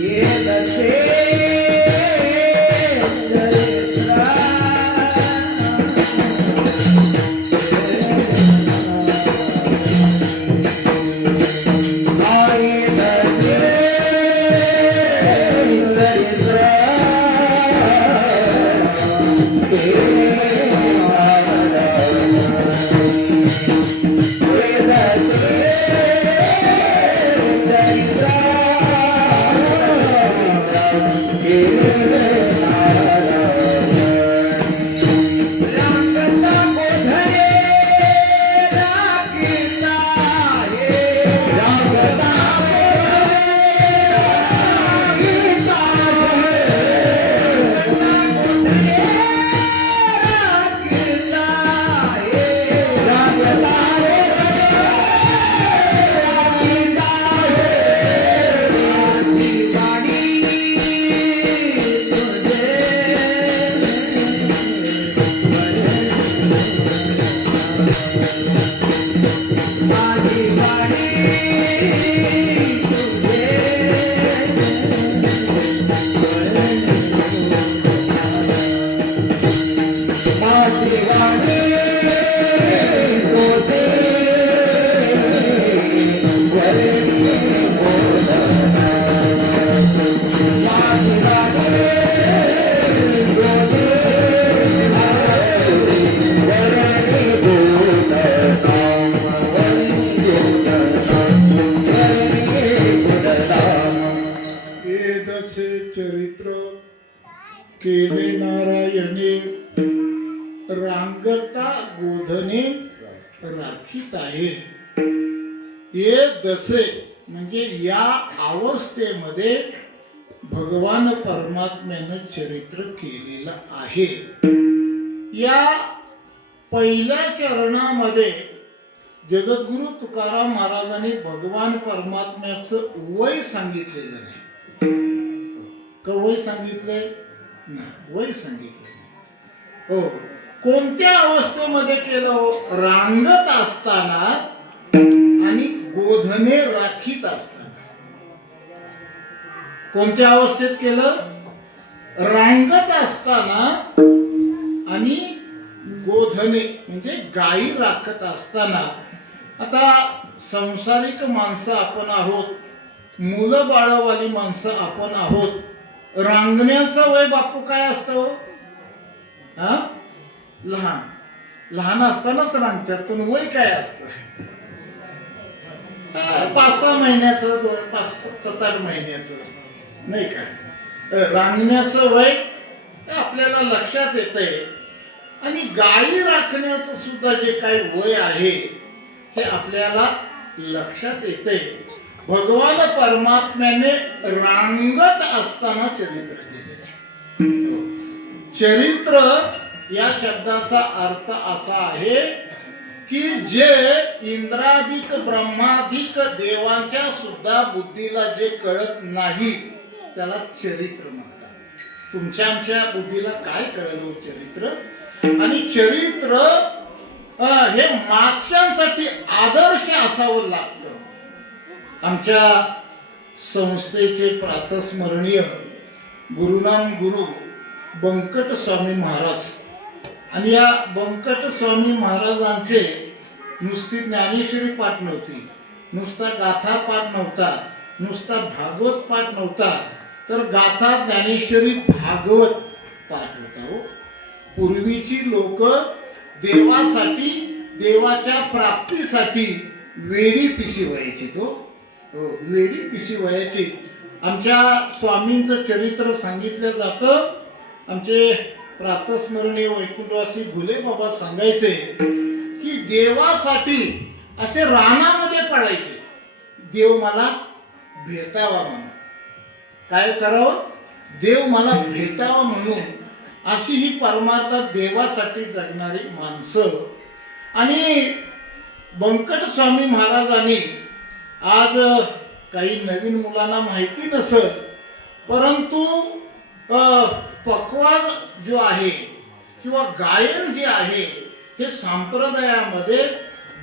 ये दसे वेदसे चरित्र केले नारायणे रांगता गोधने राखीत आहे. हे दसे म्हणजे या अवस्थेमध्ये भगवान परमात्म्यानं चरित्र केलेलं आहे. या पहिल्या चरणामध्ये जगद्गुरु तुकाराम महाराजांनी भगवान परमात्म्याचं वय सांगितलेलं नाही. का वय सांगितलंय? नाही, वय सांगितलं नाही. हो, कोणत्या अवस्थेमध्ये केलं हो? रांगत असताना आणि गोधने राखीत असताना. कोणत्या अवस्थेत केलं? रांगत असताना आणि गोधने म्हणजे गायी राखत असताना. आता संसारिक माणसं आपण आहोत, मुलं बाळवाली माणसं आपण आहोत. रांगण्याचं वय बापू काय असतं? हा, लहान लहान असतानाच रांगतात, पण वय काय असतं? 5-6 महिन्याचं, 5-7-8 महिन्याचं, नाही का? रांगण्याचं वय आपल्याला लक्षात येतंय. आणि गायी राखण्याचं सुद्धा जे काही वय आहे हे आपल्याला लक्षात येते. भगवान परमात्म्याने रांगत असताना चरित्र केलेलं आहे. चरित्र या शब्दाचा अर्थ असा आहे की जे इंद्राधिक ब्रह्माधिक देवांच्या सुद्धा बुद्धीला जे कळत नाही त्याला चरित्र म्हणतात. तुमच्या आमच्या बुद्धीला काय कळलं चरित्र? आणि चरित्र हे मागच्यांसाठी आदर्श असावं लागतं. आमच्या संस्थेचे प्रातस्मरणीय गुरुनाम गुरु बंकट स्वामी महाराज, आणि या बंकट स्वामी महाराजांचे नुसती ज्ञानेश्वरी पाठ नव्हती, नुसता गाथा पाठ नव्हता, नुसता भागवत पाठ नव्हता, तर गाथा ज्ञानेश्वरी भागवत पाठ होता. हो, पूर्वीची लोक देवासाठी, देवाच्या प्राप्तीसाठी वेडी पिशी व्हायची. वेडी पिशी व्हायची. आमच्या स्वामींचं चरित्र सांगितलं जातं. आमचे प्रातस्मरणीय वैकुंठवासी घुले बाबा सांगायचे की देवासाठी असे रानामध्ये पडायचे, देव मला भेटावा म्हणून. काय करावं? देव मला भेटावा म्हणून. अशी ही परमार्थात देवासाठी जगणारी माणसं. आणि बंकट स्वामी महाराजांनी, आज काही नवीन मुलांना माहिती नसेल, परंतु पखवाज जो आहे किंवा गायन जे आहे हे संप्रदायामध्ये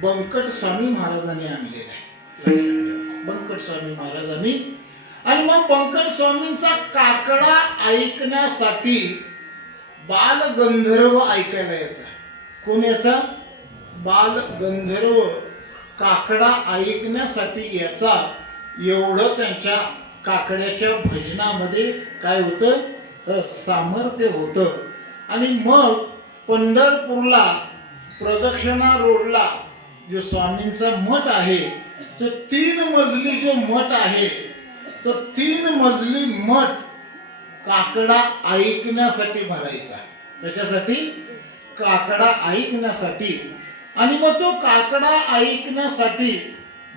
बंकट स्वामी महाराजांनी आणलेलं आहे. लक्षात ठेवा. बंकट स्वामी महाराजांनी. आणि मग बंकट स्वामींचा काकडा ऐकण्यासाठी बालगंधर्व ऐकायला यायचा. कोण याचा? बालगंधर्व काकडा ऐकण्यासाठी याचा. एवढं त्यांच्या काकड्याच्या भजनामध्ये काय होतं? सामर्थ्य होतं. आणि मग पंढरपूरला प्रदक्षिणा रोडला जो स्वामींचा मठ आहे, तो 3 मजली जो मठ आहे, तो 3 मजली मठ काकडा ऐकण्यासाठी भरायचा. कशासाठी? काकडा ऐकण्यासाठी. आणि मग तो काकडा ऐकण्यासाठी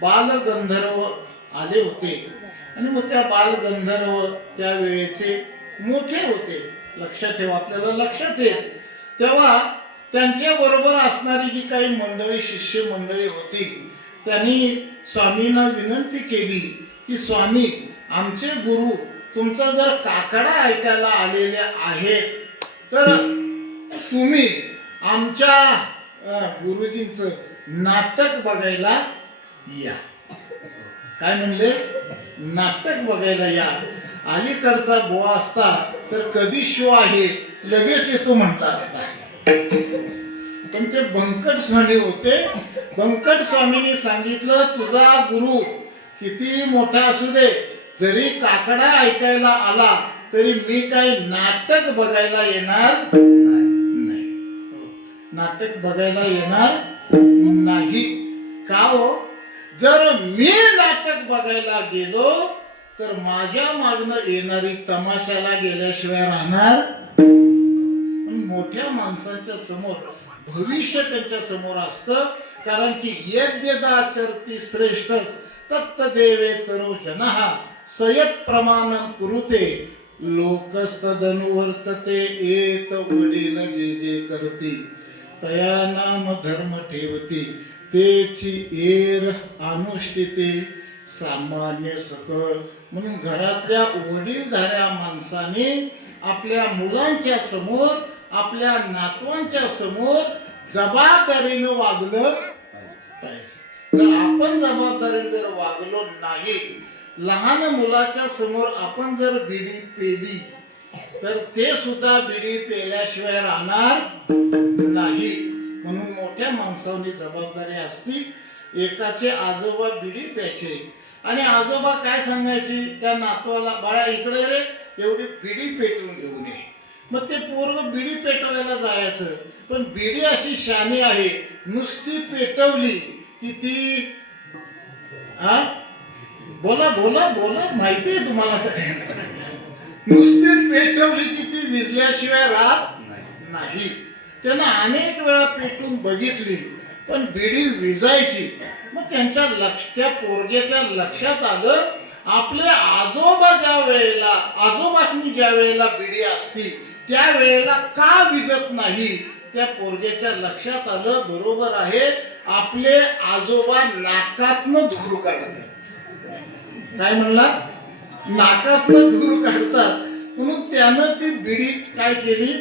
बालगंधर्व आले होते. आणि मग त्या बालगंधर्व त्यावेळेचे मोठे होते. लक्षात ठेवा, आपल्याला लक्षात येईल. तेव्हा त्यांच्या बरोबर असणारी जी काही मंडळी, शिष्य मंडळी होती, त्यांनी स्वामींना विनंती केली की स्वामी, आमचे गुरु तुमचा जर काकडा ऐकायला आलेले आहेत तर तुम्ही आमच्या गुरुजींचं नाटक बघायला या. काय म्हणले? नाटक बघायला या. अलीकडचा बुवा असता तर कधी शो आहे लगेच येतो म्हटला असता. पण ते बंकट स्वामी होते. बंकट स्वामींनी सांगितलं, तुझा गुरु किती मोठा असू दे, जरी काकडा ऐकायला आला तरी मी काही नाटक बघायला येणार नाही. नाटक बघायला येणार नाही. का हो? जर मी नाटक बघायला गेलो तर माझ्या मागणं येणारी तमाशाला गेल्याशिवाय राहणार. मोठ्या माणसांच्या समोर भविष्य त्यांच्या समोर असतं. कारण की यद्यदाचरती श्रेष्ठ तत्तदेवे तरो जनः सयत प्रमाणं कुरुते लोकस्तदनुवर्तते एत वडील जे जे करती तया नाम धर्म ठेवती तेची एर अनुष्ठिते सामान्य सकळ. म्हणून घरातल्या वडीलधाऱ्या माणसाने आपल्या मुलांच्या समोर, आपल्या नातवांच्या समोर जबाबदारीनं वागलं पाहिजे. जर आपण जबाबदारी जर वागलो नाही, लहान मुलाच्या समोर आपण जर बिडी पेली तर ते सुद्धा बिडी पेल्याशिवाय राहणार नाही. म्हणून मोठ्या माणसांनी जबाबदारी असती. एकाचे आजोबा बिडी प्यायचे आणि आजोबा काय सांगायचे त्या नातवाला, बाळा इकडे रे, एवढी बिडी पेटवून घेऊन ये. मग ते पोरग बिडी पेटवायला जायचं. पण बिडी अशी शानी आहे, नुसती पेटवली की ती बोला बोला बोला माहिती आहे तुम्हाला सगळ्यांना, नुसती पेटवली की ती विजल्याशिवाय राहत नाही. त्यांना अनेक वेळा पेटून बघितली पण बिडी विजायची. मग त्या पोरग्याच्या लक्षात आलं, आपले आजोबा आजोबांनी ज्या वेळेला बिडी असती त्या वेळेला का विजत नाही. त्या पोरग्याच्या लक्षात आलं, बरोबर आहे, आपले आजोबा नाकातनं धूर काढतात. काय म्हणला? नाकातनं धूर काढतात. म्हणून त्यानं ती बिडी काय केली,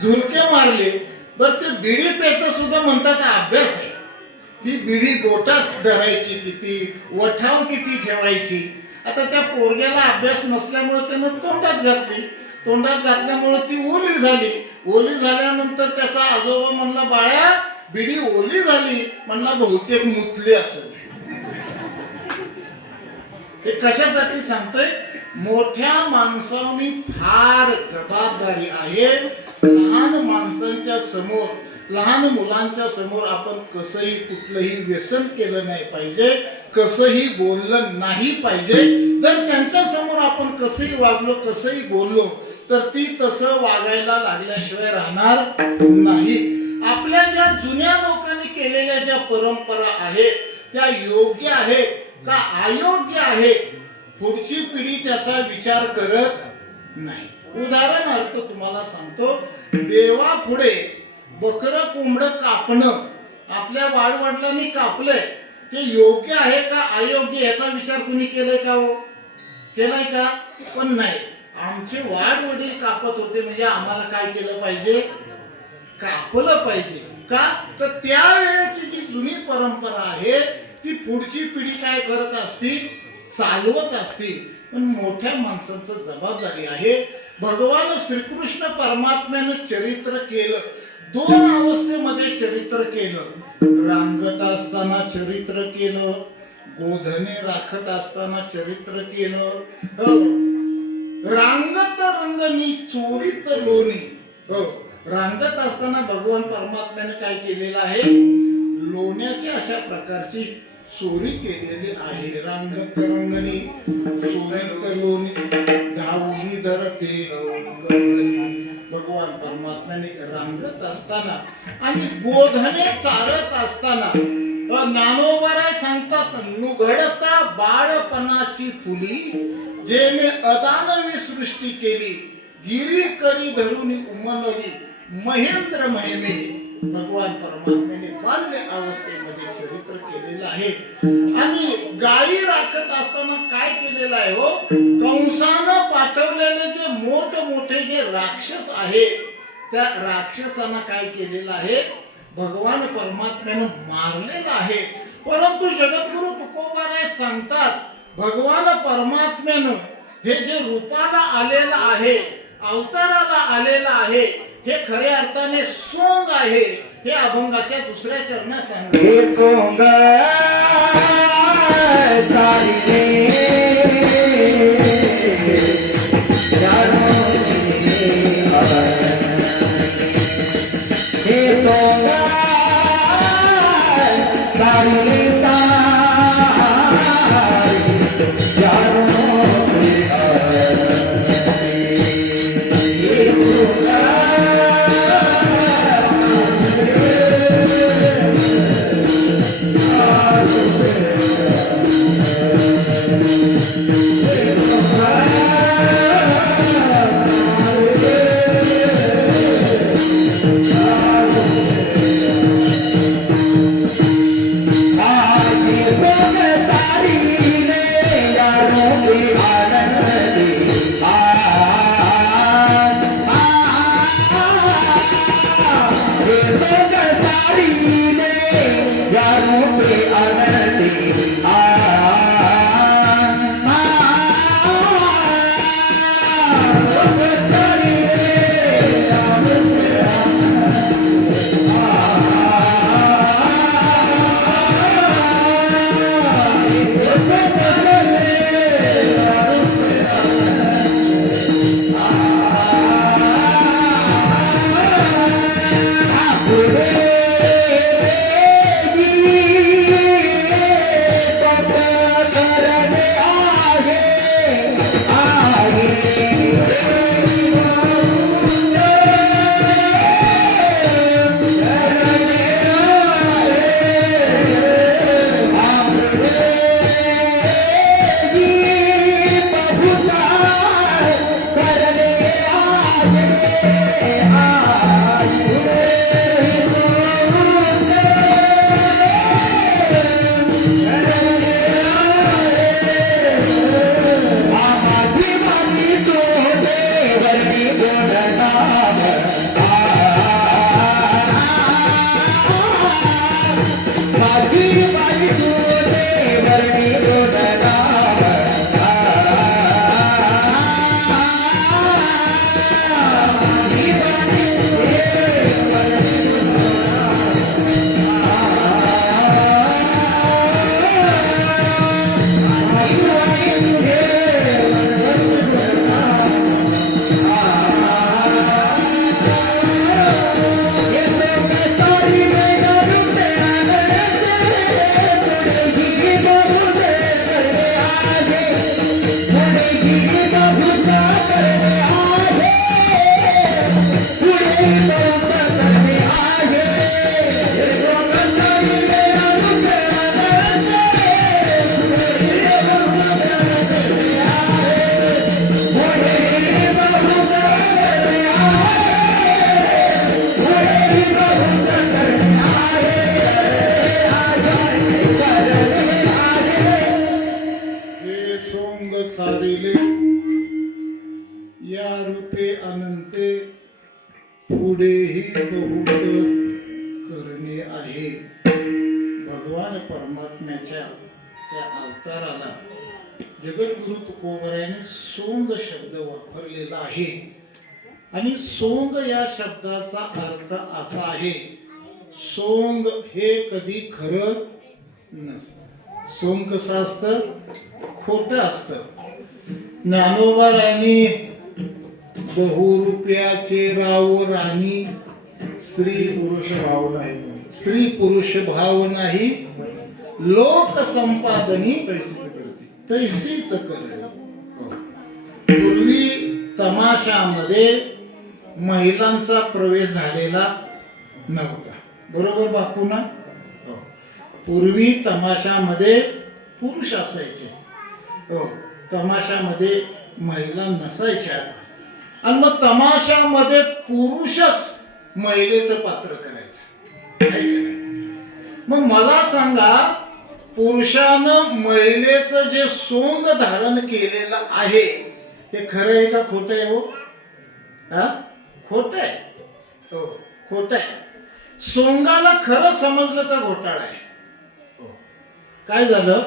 झुरके मारले. बर, ते बिडी प्यायचं सुद्धा म्हणतात अभ्यास आहे. ती बिडी बोटात धरायची किती, वठाव किती ठेवायची. आता त्या पोरग्याला अभ्यास नसल्यामुळे त्यानं तोंडात घातली. तोंडात घातल्यामुळे ती ओली झाली. ओली झाल्यानंतर त्याचा आजोबा म्हणला, बाळ्या बिडी ओली झाली. म्हणला बहुतेक मुतली असेल. हे कशासाठी सांगतोय? मोठ्या माणसांनी फार जबाबदारी आहे. लहान माणसांच्या समोर, लहान मुलांच्या समोर आपण कसंही कुठलंही व्यसन केलं नाही पाहिजे, कसंही बोललं नाही पाहिजे. जर त्यांच्या समोर आपण कसंही वागलो, कसंही बोललो तर ती तसं वागायला लागल्याशिवाय राहणार नाही. आपल्या ज्या जुन्या लोकांनी केलेल्या ज्या परंपरा आहेत त्या योग्य आहेत का अयोग्य आहेत, पुढची पिढी त्याचा विचार करत नाही. उदाहरणार्थ तुम्हाला सांगतो, देवापुढे बकरं कोंबडं कापणं आपल्या वाडवडिलांनी कापलंय, ते योग्य आहे का अयोग्य याचा विचार कुणी केलाय का? हो, केलाय का? पण नाही. आमचे वाडवडील कापत होते म्हणजे आम्हाला काय केलं पाहिजे? कापलं पाहिजे. का तर त्यावेळेची जी जुनी परंपरा आहे ती पुढची पिढी काय करत असती, चालवत असती. पण मोठ्या माणसाचं जबाबदारी आहे. भगवान श्रीकृष्ण परमात्म्यानं चरित्र केलं, दोन अवस्थेमध्ये चरित्र केलं. रांगत असताना चरित्र केलं, गोधने राखत असताना चरित्र केलं. हो, रांगत रंगनी चोरीत लोणी. हो, रांगत असताना भगवान परमात्म्याने काय केलेलं आहे, लोण्याच्या अशा प्रकारची चोरी केलेली आहे. रांगत रंगनी चोरीत लोणी धावली धरते गंगनी. भगवान परमात्म्याने रांगत असताना आणि गोधने चालत असताना ज्ञानोबराय सांगतात, नुघडता बाळपणाची फुली जे मी अदानवी सृष्टी केली, गिरी करी धरुनी उमलली महेंद्र महिमे. भगवान परमात्म्याने बाल्य अवस्थेमध्ये चरित्र केलेलं आहे. आणि गायी राखत असताना काय केलेलं आहे हो, कंसानं पाठवलेले जे मोठमोठे जे राक्षस आहेत, त्या राक्षसांना काय केलेलं आहे, भगवान परमात्म्यानं मारलेलं आहे. परंतु जगद्गुरु तुकोबाराय सांगतात, भगवान परमात्म्यानं हे जे रूपाला आलेलं आहे, अवताराला आलेलं आहे, हे खऱ्या अर्थाने सोंग आहे. हे अभंगाच्या दुसऱ्या चरणात सांगतात. हे सोंग सारिले हे सोंग सारिले सारिले या रूपे अनंते पुढेही बहुत करणे आहे. भगवान भगवान परमात्म्याच्या त्या अवताराला जगद्गुरु तुकोबरायाने सोंग शब्द वापरलेला आहे. आणि सोंग या शब्दाचा अर्थ असा आहे, सोंग हे कधी खरं नसतं. सोंग कसं असतं? खोटं असतं. ज्ञानोबारायांनी बहुरूप्याचे राव राणी स्त्री पुरुष भाव नाही स्त्री पुरुष भाव नाही, लोक संपादनी तैसीच करणे. पूर्वी तमाशामध्ये महिलांचा प्रवेश झालेला नव्हता. बरोबर बापू ना? पूर्वी तमाशामध्ये पुरुष असायचे, तमाशामध्ये महिला नसायच्या. आणि मग तमाशामध्ये पुरुषच महिलेचं पात्र करायचं, आहे की नाही? मग मला सांगा, पुरुषानं महिलेचं जे सोंग धारण केलेलं आहे ते खरं आहे का खोटं आहे? हो, हा, खोटं आहे. हो, खोटं आहे. सोंगाला खरं समजलं तर घोटाळा आहे. हो. काय झालं,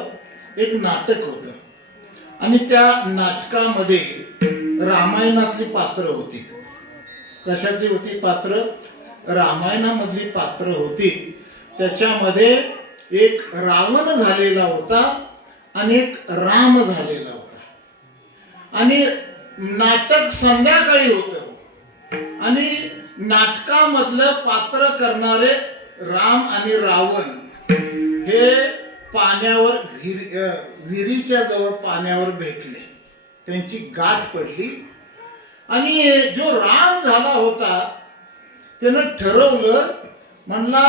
एक नाटक होतं आणि त्या नाटकामध्ये रामायणातली पात्र होती. कशातली होती पात्र? रामायणामधली पात्र होती. त्याच्यामध्ये एक रावण झालेला होता आणि एक राम झालेला होता. आणि नाटक संध्याकाळी होतं आणि नाटकामधलं पात्र करणारे राम आणि रावण हे पाण्यावर विहिरीच्या जवळ पाण्यावर भेटले. त्यांची गाठ पडली आणि जो राम झाला होता त्यानं ठरवलं, म्हणला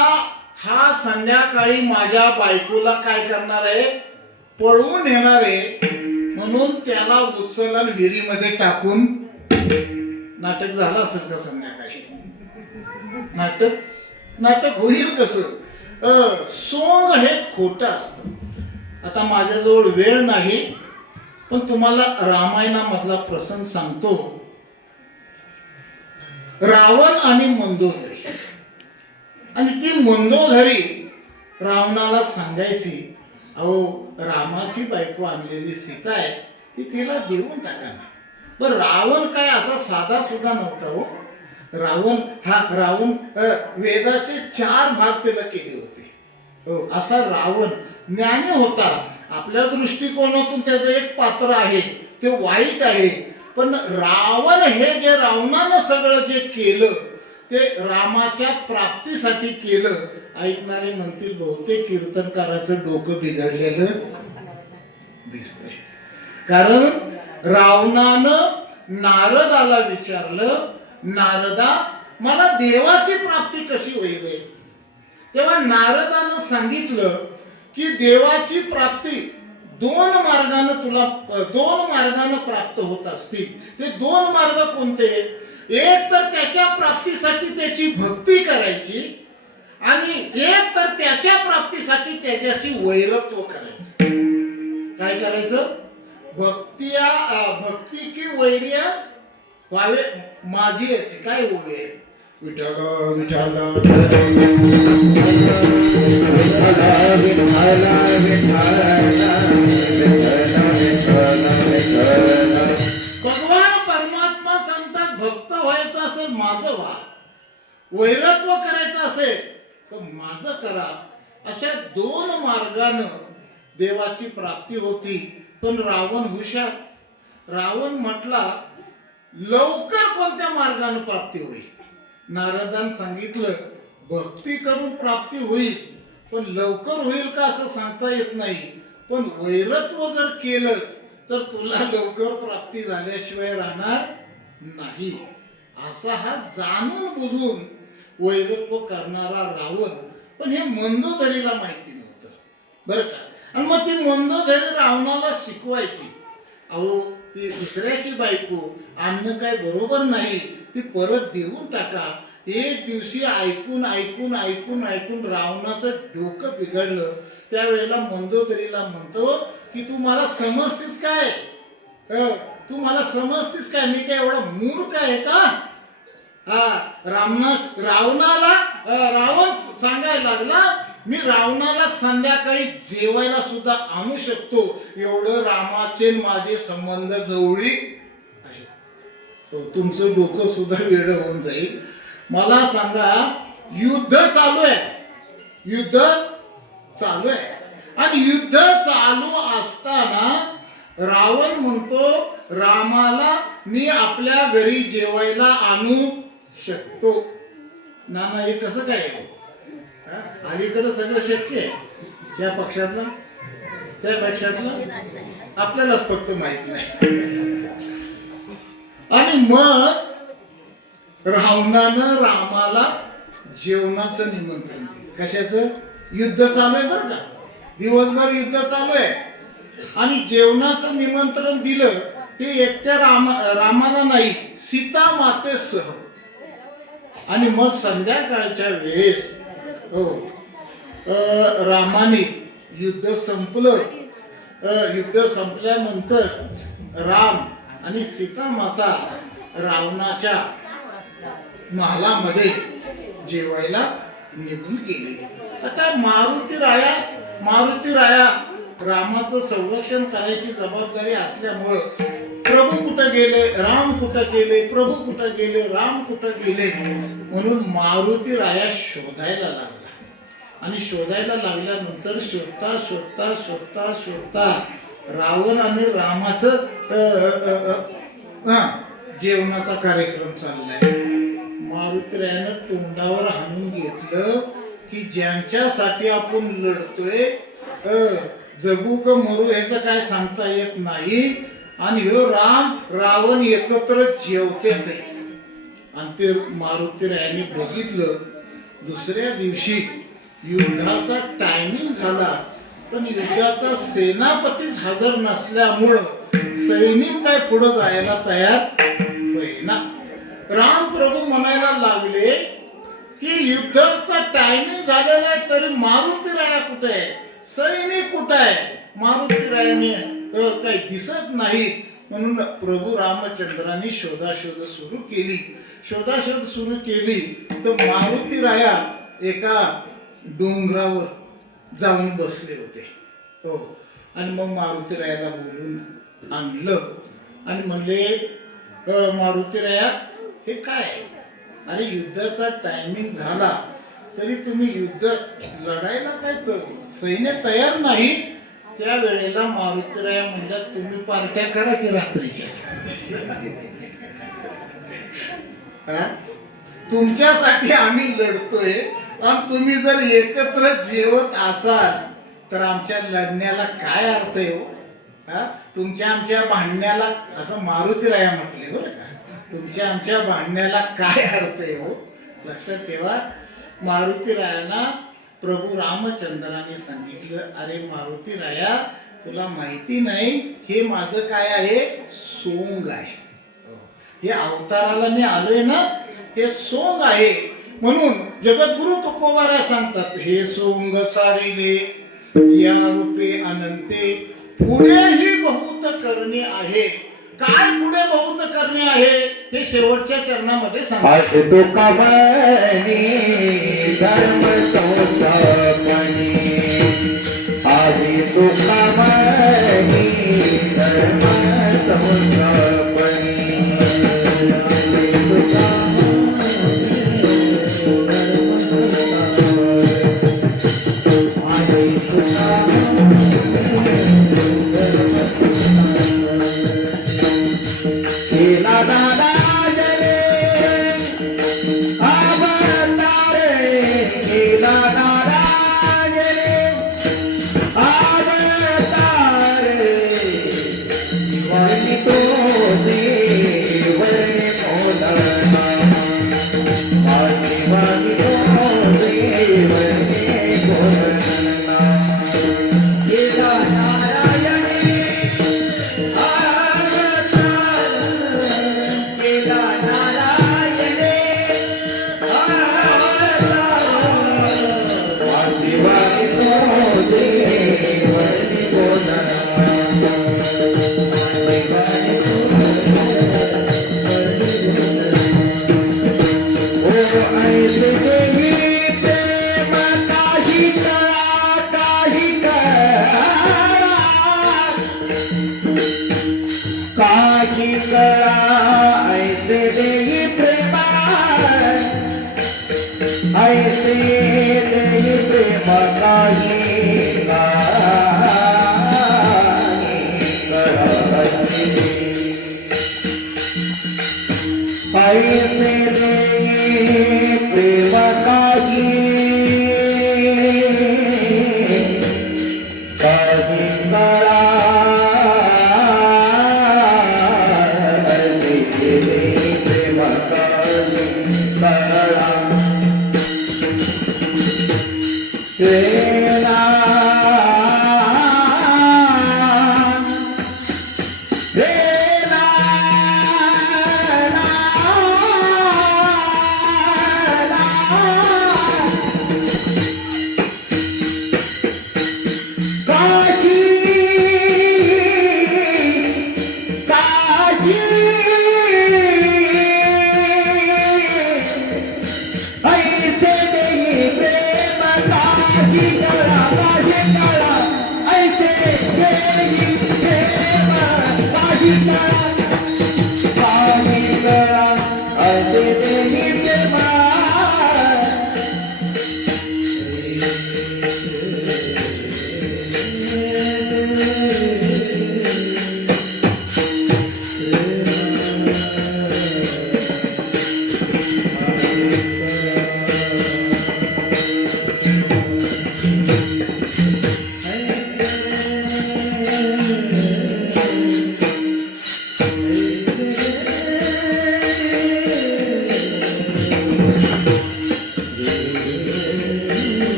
हा संध्याकाळी माझ्या बायकोला काय करणार आहे, पळवून येणार आहे. म्हणून त्याला उचल आणि विहिरीमध्ये टाकून. नाटक झालं असेल का संध्याकाळी? नाटक होईल कसं? सोंग हे खोटं असतं. आता माझ्याजवळ वेळ नाही, पण तुम्हाला रामायणामधला प्रसंग सांगतो. रावण आणि मंदोदरी. आणि ती मंदोदरी रावणाला सांगायची, अहो रामाची बायको आणलेली सीता आहे, ती तिला देऊन टाका ना. पण रावण काय असा साधा सुद्धा नव्हता. हो, रावण वेदाचे 4 भाग त्याला केले होते. हो, असा रावण ज्ञानी होता. आपल्या दृष्टिकोनातून त्याचं एक पात्र आहे ते वाईट आहे, पण रावण हे जे रावणानं सगळं जे केलं ते रामाच्या प्राप्तीसाठी केलं. ऐकणारे म्हणतील बहुतेक कीर्तनकाराचं डोकं बिघडलेलं दिसतंय. कारण रावणानं नारदाला विचारलं, नारदा मला देवाची प्राप्ती कशी होईल रे? तेव्हा नारदानं सांगितलं की देवाची प्राप्ती 2 मार्गानं प्राप्त होत असतील. ते 2 मार्ग कोणते? एक तर त्याच्या प्राप्तीसाठी त्याची भक्ती करायची आणि एक तर त्याच्या प्राप्तीसाठी त्याच्याशी वैरत्व करायचं. काय करायचं? भक्ती की वैर्य व्हावे माझी याची काय होवे? विठ्ठल विठ्ठल भगवान परमात्मा सांगतात, भक्त व्हायचं असेल माझं व्हा, वैरत्व करायचं असेल तर माझं करा. अशा 2 मार्गानं देवाची प्राप्ती होती. पण रावण हुशार. रावण म्हटला, लवकर कोणत्या मार्गाने प्राप्ती होईल? नारदान सांगितलं, भक्ती करून प्राप्ती होईल, पण लवकर होईल का असं सांगता येत नाही. पण वैरत्व जर केलंस तर तुला लवकर प्राप्ती झाल्याशिवाय राहणार नाही. असा हा जाणून बुजून वैरत्व करणारा रावण. पण हे मंदोदरीला माहिती नव्हतं बरं का. आणि मग ती मंदोदरी रावणाला शिकवायची, अहो ती दुसऱ्याची बायको आणणं काय बरोबर नाही, ती परत देऊन टाका. एक दिवशी ऐकून ऐकून ऐकून ऐकून रावणाचं डोकं बिघडलं. त्यावेळेला मंदोदरीला म्हणतो की तू मला समजतीस काय? तू मला समजतीस काय? मी काय एवढा मूर्ख आहे का? रावणाला रावण सांगायला लागला मी रावणाला संध्याकाळी जेवायला सुद्धा आणू शकतो, एवढं रामाचे आणि माझे संबंध जवळीक आहे. हो, तुमचं डोकं सुद्धा वेडं होऊन जाईल. मला सांगा, युद्ध चालू आहे, युद्ध चालू आहे, आणि युद्ध चालू असताना रावण म्हणतो रामाला मी आपल्या घरी जेवायला आणू शकतो. ना हे कसं काय आहे? अलीकडं सगळं शक्य आहे. या पक्षातलं त्या पक्षातलं आपल्यालाच फक्त माहित नाही. आणि मग रावणानं रामाला जेवणाचं निमंत्रण दिलं. कशाचं? युद्ध चालू आहे बरं का, दिवसभर युद्ध चालू आहे, आणि जेवणाचं निमंत्रण दिलं. ते एकट्या रामाला नाही, सीता मातेसह. आणि मग संध्याकाळच्या वेळेस रामाने युद्ध संपलं. युद्ध संपल्यानंतर राम आणि सीता माता रावणाच्या महालामध्ये जेवायला निघून गेले. आता मारुती राया रामाचं संरक्षण करायची जबाबदारी असल्यामुळं प्रभू कुठं गेले, राम कुठं गेले, प्रभू कुठं गेले, राम कुठं गेले, म्हणून मारुती राया शोधायला लागला. आणि शोधायला लागल्यानंतर शोधता शोधता शोधता शोधता रावण आणि रामाचं जेवणाचा कार्यक्रम चाललाय. मारुती रायानं तोंडावर हाणून घेतलं की ज्यांच्यासाठी आपण लढतोय, जगू का मरू ह्याचं काय सांगता येत नाही, आणि ह्यो रावण एकत्र जेवते नाही. आणि ते मारुती रायाने बघितलं. दुसऱ्या दिवशी युद्धाचा टायमिंग झाला, पण युद्धाचा सेनापतीच हजर नसल्यामुळं सैनिक काय पुढे जायला तयार होईना. राम प्रभू म्हणायला लागले की युद्धाचा टायमिंग झालेला आहे, तरी मारुती राया कुठे आहे, सैनिक कुठे आहे? मारुती रायाने काही दिसत नाही. म्हणून प्रभू रामचंद्रांनी शोधाशोध सुरू केली. शोधाशोध सुरू केली तर मारुती राया एका डोंगरावर जाऊन बसले होते. हो, आणि मग मारुती रायाला बोलून आणलं आणि म्हणले मारुती राया हे काय? अरे युद्धाचा टायमिंग झाला तरी तुम्ही युद्ध लढायला काय तर सैन्य तयार नाही. त्या वेळेला मारुती राया म्हणतात तुम्ही पार्ट्या करा की रात्रीच्या, तुमच्यासाठी आम्ही लढतोय, आणि तुम्ही जर एकत्र जेवत असाल तर आमच्या लढण्याला काय अर्थ आहे हो? तुमच्या आमच्या भांडण्याला, असं मारुती राया म्हटले बरं का, तुमच्या आमच्या भांडण्याला काय अर्थ आहे हो? लक्षात ठेवा. मारुती रायांना प्रभू रामचंद्राने सांगितलं, अरे मारुती राया तुला माहिती नाही, हे माझं काय आहे? सोंग आहे. हे अवताराला मी आलोय ना, हे सोंग आहे. म्हणून जगद्गुरु तुकोबारा सांगतात, हे सोंग सारिले या रूपे अनंते, पुढेही बहुत करणे आहे. काय पुढे बहुत करणे आहे हे शेवटच्या चरणामध्ये सांगतात. धर्म संस्थापनी आदि तुकामणी धर्म संस्थापनी कळा ऐसे देई प्रेमा ऐसे देई प्रेम काही ऐसे देई प्रेम काही कळा ऐसे देई प्रेम काही कळा प्रेरणा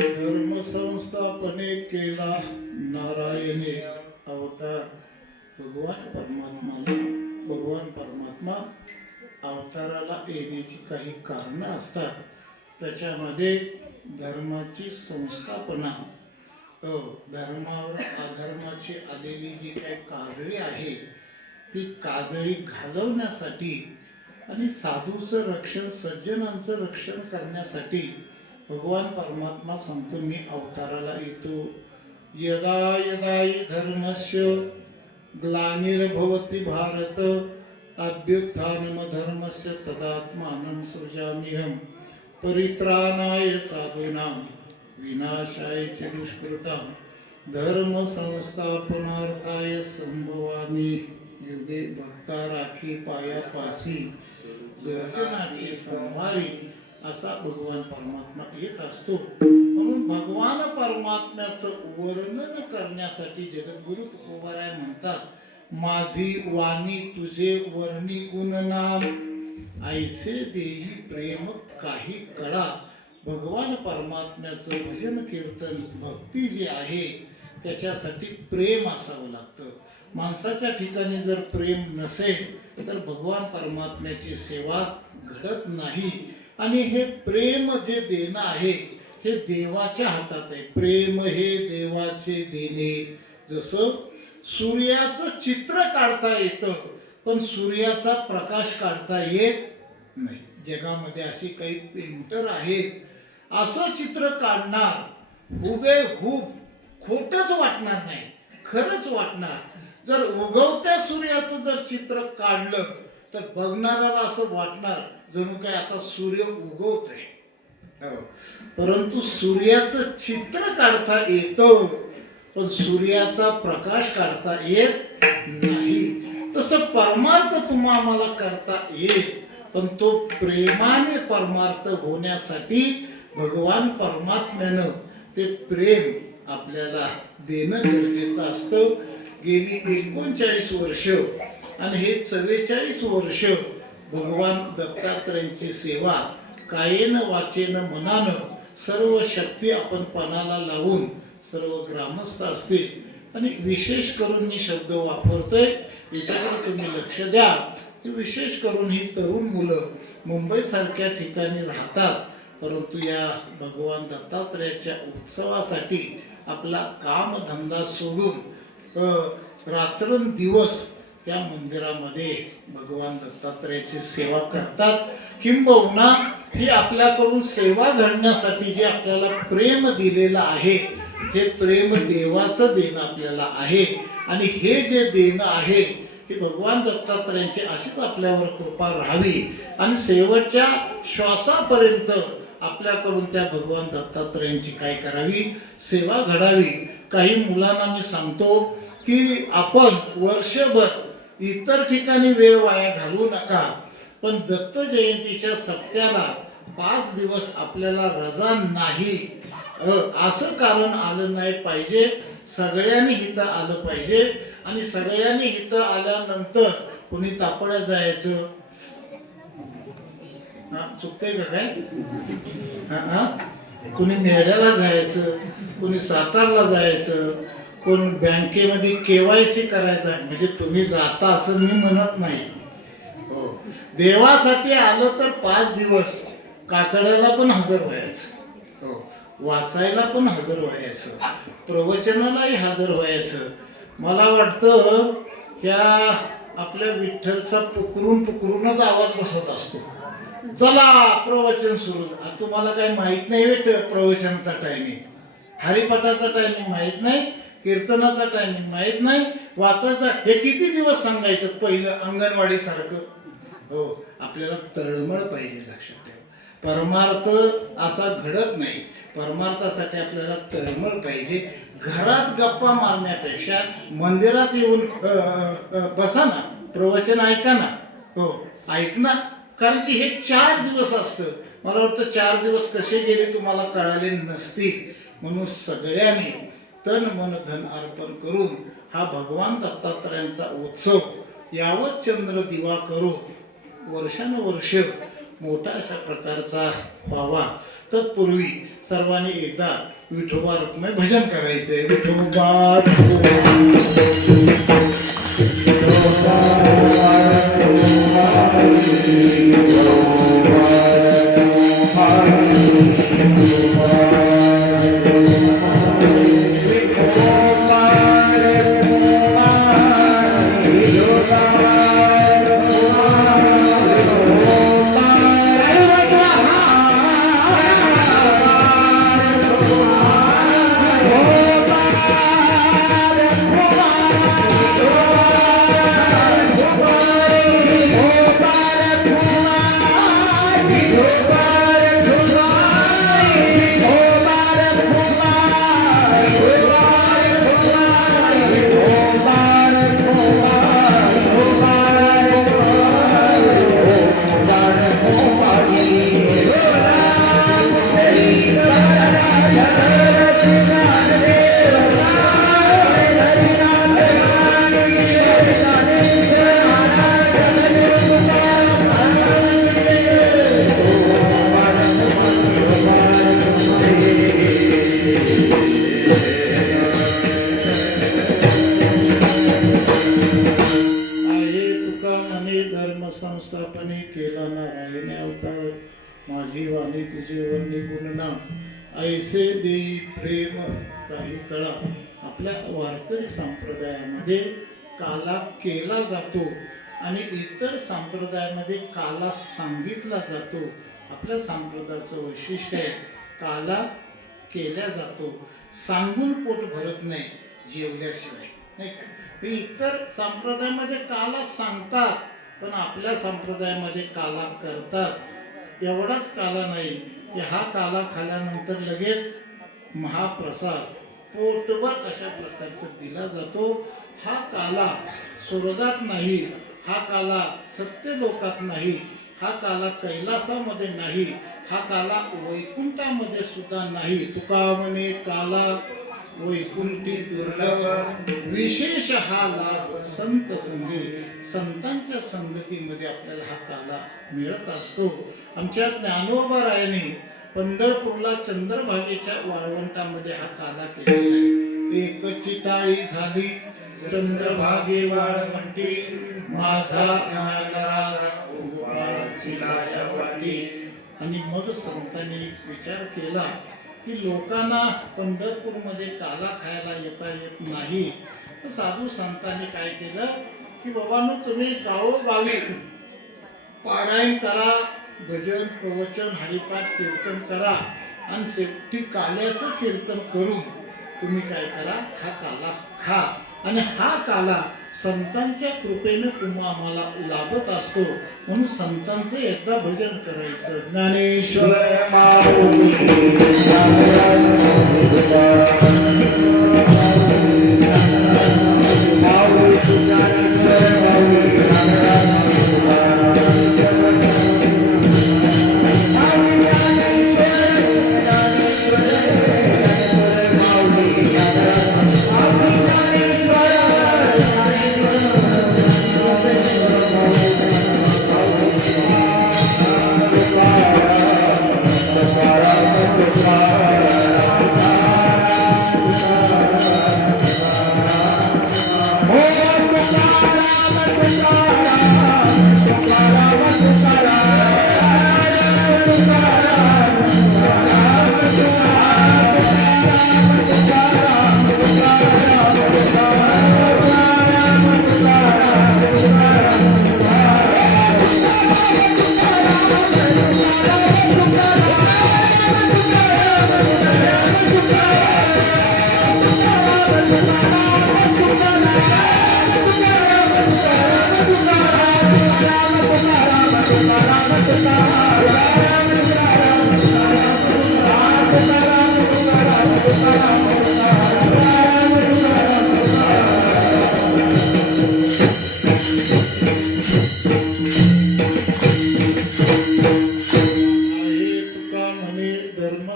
धर्मसंस्थापने केला नारायणे अवतार. भगवान परमात्मा अवताराला येण्याची काही कारणं असतात. त्याच्यामध्ये धर्माची संस्थापना, धर्मावर अधर्माची आलेली जी काही काजळी आहे ती काजळी घालवण्यासाठी आणि साधूचं रक्षण, सज्जनांचं रक्षण करण्यासाठी भगवान परमात्मा सांगतो मी अवताराला येतो. यदा यदा हि धर्मस्य ग्लानिर्भवति भारत अभ्युत्थानमधर्मस्य तदात्मानं सृजाम्यहं परित्राणाय साधूनां विनाशाय च दुष्कृतां धर्म संस्थापनार्थाय संभवामि युगे. भक्ता राखी पायापासी दुर्जनाची संहारी असा भगवान परमात्मा येत असतो. म्हणून भगवान परमात्म्याचं वर्णन करण्यासाठी जगद्गुरु तुकोबाराय म्हणतात, माझी वाणी तुझे वर्णी गुण नाम ऐसे देही प्रेम काही कडा. भगवान परमात्म्याचं भजन कीर्तन भक्ती जी आहे त्याच्यासाठी प्रेम असावं लागतं. माणसाच्या ठिकाणी जर प्रेम नसेल तर भगवान परमात्म्याची सेवा घडत नाही. आणि हे प्रेम जे देणं आहे हे देवाच्या हातात आहे. प्रेम हे देवाचे देणे. जसं सूर्याचं चित्र काढता येतं पण सूर्याचा प्रकाश काढता येत नाही. जगामध्ये असे काही पेंटर आहेत, असं चित्र काढणार हुबेहूब खोटच वाटणार नाही, खरंच वाटणार. जर उगवत्या सूर्याचं जर चित्र काढलं तर बघणाऱ्याला असं वाटणार जणू काय आता सूर्य उगवतोय. परंतु सूर्याचं चित्र काढता येतं पण सूर्याचा प्रकाश काढता येत नाही. तसं परमार्थ आम्हाला करता येईल पण तो प्रेमाने परमार्थ होण्यासाठी भगवान परमात्म्यानं ते प्रेम आपल्याला देणं गरजेचं असतं. गेली 39 वर्ष आणि हे 44 वर्ष भगवान दत्तात्रयांची सेवा कायेनं वाचेनं मनानं सर्व शक्ती आपण पणाला लावून सर्व ग्रामस्थ असतील आणि विशेष करून मी शब्द वापरतोय याच्याकडे तुम्ही लक्ष द्या की विशेष करून ही तरुण मुलं मुंबईसारख्या ठिकाणी राहतात परंतु या भगवान दत्तात्रयाच्या उत्सवासाठी आपला कामधंदा सोडून रात्रंदिवस या मंदिरामध्ये भगवान दत्तात्रयाची सेवा करतात. किंबहुना ही आपल्याकडून सेवा घडण्यासाठी जे आपल्याला प्रेम दिलेलं आहे हे प्रेम देवाचं देणं आपल्याला आहे. आणि हे जे देणं आहे हे भगवान दत्तात्रयांची अशीच आपल्यावर कृपा राहावी आणि शेवटच्या श्वासापर्यंत आपल्याकडून त्या भगवान दत्तात्रयांची काय करावी, सेवा घडावी. काही मुलांना मी सांगतो की आपण वर्षभर इतर ठिकाणी वेळ वाया घालवू नका पण दत्त जयंतीच्या सप्त्याला 5 दिवस आपल्याला रजा नाही असं कारण आलं नाही पाहिजे. सगळ्यांनी इथं आलं पाहिजे आणि सगळ्यांनी इथं आल्यानंतर कोणी तापड्या जायचं चुकतंय का काय, कोणी मेढ्याला जायचं, कोणी सातारला जायचं, कोण बँकेमध्ये KYC करायचं. म्हणजे तुम्ही जाता असं मी म्हणत नाही. हो, देवासाठी आलं तर 5 दिवस काकड्याला पण हजर व्हायचं, हो, वाचायला पण हजर व्हायचं, प्रवचनालाही हजर व्हायचं. मला वाटतं ह्या आपल्या विठ्ठलचा पुकरूनच आवाज बसत असतो. चला प्रवचन सुरू. तुम्हाला काही माहित नाही प्रवचनाचा टायमिंग, हरिपाठाचा टायमिंग माहित नाही, कीर्तनाचा टायमिंग माहित नाही, वाचायचा हे किती दिवस सांगायचं पहिलं अंगणवाडी सारखं. हो, आपल्याला तळमळ पाहिजे. लक्षात ठेवा, परमार्थ असा घडत नाही. परमार्थासाठी आपल्याला तळमळ पाहिजे. घरात गप्पा मारण्यापेक्षा मंदिरात येऊन बसा ना, प्रवचन ऐका ना. हो, ऐक ना. कारण की हे 4 दिवस असतं. मला वाटतं 4 दिवस कसे गेले तुम्हाला कळाले नसतील. म्हणून सगळ्यांनी तन मन धन अर्पण करून हा भगवान दत्तात्रयांचा उत्सव यावत चंद्र दिवा करू वर्षानुवर्ष मोठा अशा प्रकारचा व्हावा. तत्पूर्वी सर्वांनी एकदा विठोबा रुक्मिणी भजन करायचंय. विठोबा तुका म्हणे धर्म संस्थापने केला नारायण अवतार माझी वाणी तुझे वन्य गुणनाम ऐसे देई प्रेम काही कळा. आपल्या वारकरी संप्रदायामध्ये काला केला जातो आणि इतर संप्रदायामध्ये काला सांगितला जातो. आपल्या संप्रदायाचं वैशिष्ट्य आहे काला केल्या जातो. सांगून पोट भरत नाही जेवल्याशिवाय, नाही का. इतर संप्रदायामध्ये काला सांगतात पण आपल्या संप्रदायामध्ये काला करतात. एवढाच काला नाही की हा काला खाल्यानंतर लगेच महाप्रसाद पोटभर अशा प्रकारचा दिला जातो. हा काला स्वर्गात नाही, हा काला सत्य लोकात नाही, हा काला कैलासामध्ये नाही, हा काला वैकुंठामध्ये सुद्धा नाही. तुका म्हणे काला वैकुंठी दुर्लभ विशेष हा लाभ संत संगी. संतांच्या संगतीमध्ये आपल्याला हा काला मिळत असतो. आमच्या ज्ञानोबा रायाने पंढरपूरला चंद्रभागेच्या वाळवंटामध्ये हा काला केलेला आहे. एकची टाळी झाली चंद्रभागे वाळवंटी माझा ज्ञानराज शिलाया वाटी. आणि मग संतांनी विचार केला की लोकांना पंढरपूरमध्ये काला खायला येत नाही. तर साधू संतांनी काय केलं की बाबांनो तुम्ही गावोगावी पारायण करा, भजन प्रवचन हरिपाठ कीर्तन करा आणि शेवटी काल्याचं कीर्तन करून तुम्ही काय करा हा काला खा. आणि हा काला संतांच्या कृपेने तुम्हा आम्हाला लाभत असतो. म्हणून संतांचं एकदा भजन करायचं. ज्ञानेश्वर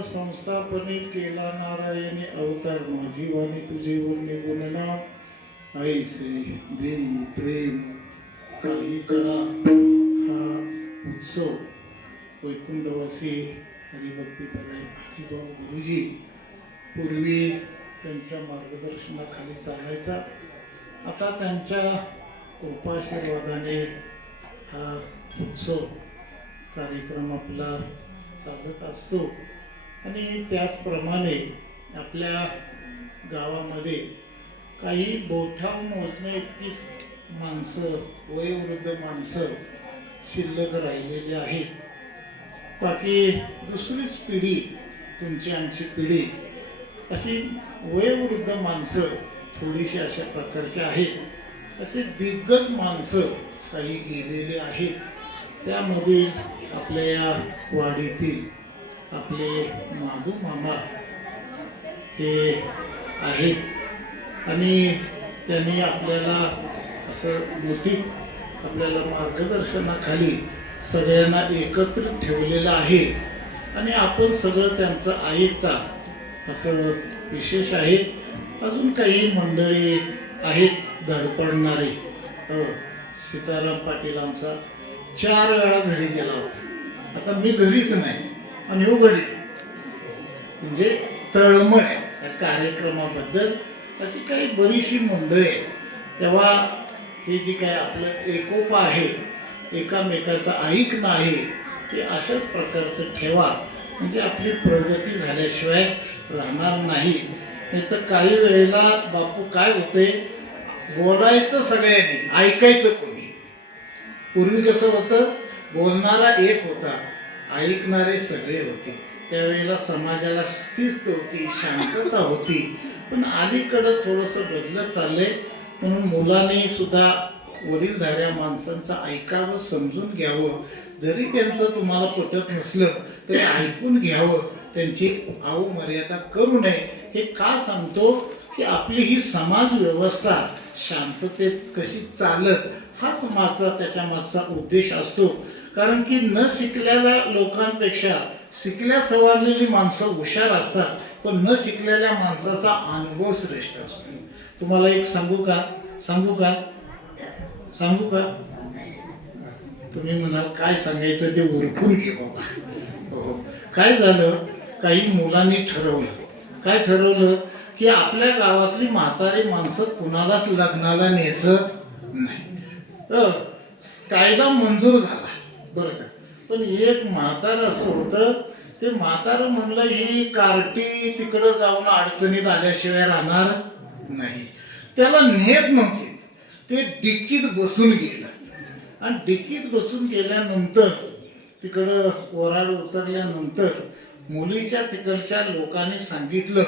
संस्थापने केला नारायणी अवतार माझी वाणी तुझे वन्य गुणनाम ऐसे देई प्रेम काही कडा. हा उत्सव वैकुंठवासी हरिभक्तीपरायण हरिभाऊ गुरुजी पूर्वी त्यांच्या मार्गदर्शनाखाली चालायचा. आता त्यांच्या कृपाशीर्वादाने हा उत्सव कार्यक्रम आपला चालत असतो. आणि त्याचप्रमाणे आपल्या गावामध्ये काही बोटावर मोजण्या इतकीच माणसं वयोवृद्ध माणसं शिल्लक राहिलेली आहेत. बाकी दुसरीच पिढी तुमची आमची पिढी अशी वयोवृद्ध माणसं थोडीशी अशा प्रकारची आहेत. असे दिग्गज माणसं काही गेलेले आहेत. त्यामध्ये आपल्या या वाडीतील आपले माधू मामा हे आहेत आणि त्यांनी आपल्याला असं मोठीत आपल्याला मार्गदर्शनाखाली सगळ्यांना एकत्रित ठेवलेलं आहे आणि आपण सगळं त्यांचं ऐकता असं विशेष आहे. अजून काही मंडळी आहेत धडपडणारे. सीताराम पाटील आमचा 4 वेळा घरी गेला होता. आता मी घरीच नाही आणि हो घरी म्हणजे तळमळ आहे या कार्यक्रमाबद्दल. अशी काही बरीचशी मंडळी आहेत. तेव्हा हे जे काय आपलं एकोपा आहे, एकामेकाचं ऐकणं आहे, ते अशाच प्रकारचं ठेवा. म्हणजे आपली प्रगती झाल्याशिवाय राहणार नाही. नाही तर काही वेळेला बापू काय होते, बोलायचं सगळ्यांनी, ऐकायचं कोणी. पूर्वी कसं होतं, बोलणारा एक होता, ऐकणारे सगळे होते. त्यावेळेला समाजाला शिस्त होती, शांतता होती. पण अलीकडं थोडंसं बदलत चाललंय. म्हणून मुलांनी सुद्धा वडीलधाऱ्या माणसांचं ऐकावं, समजून घ्यावं. जरी त्यांचं तुम्हाला पटत नसलं तरी ऐकून घ्यावं, त्यांची अवमर्यादा करू नये. हे का सांगतो की आपली ही समाज व्यवस्था शांततेत कशी चालत, हाच त्याच्या मागचा उद्देश असतो. कारण की न शिकलेल्या लोकांपेक्षा शिकल्या सवरलेली माणसं हुशार असतात, पण न शिकलेल्या माणसाचा अनुभव श्रेष्ठ असतो. तुम्हाला एक सांगू का? तुम्ही म्हणाल काय सांगायचं ते उरकून घे बाबा. हो, काय झालं, काही मुलांनी ठरवलं की आपल्या गावातली म्हातारी माणसं कुणालाच लग्नाला न्यायचं नाही. कायदा मंजूर झाला बरं का. पण एक म्हातार असं होतं, ते म्हातार म्हणलं ही कार्टी तिकडं जाऊन अडचणीत आल्याशिवाय राहणार नाही. त्याला नेत नव्हते, ते डिकीत बसून गेलं. आणि डिकीत बसून गेल्यानंतर तिकडं वराड उतरल्यानंतर मुलीच्या तिकडच्या लोकांनी सांगितलं,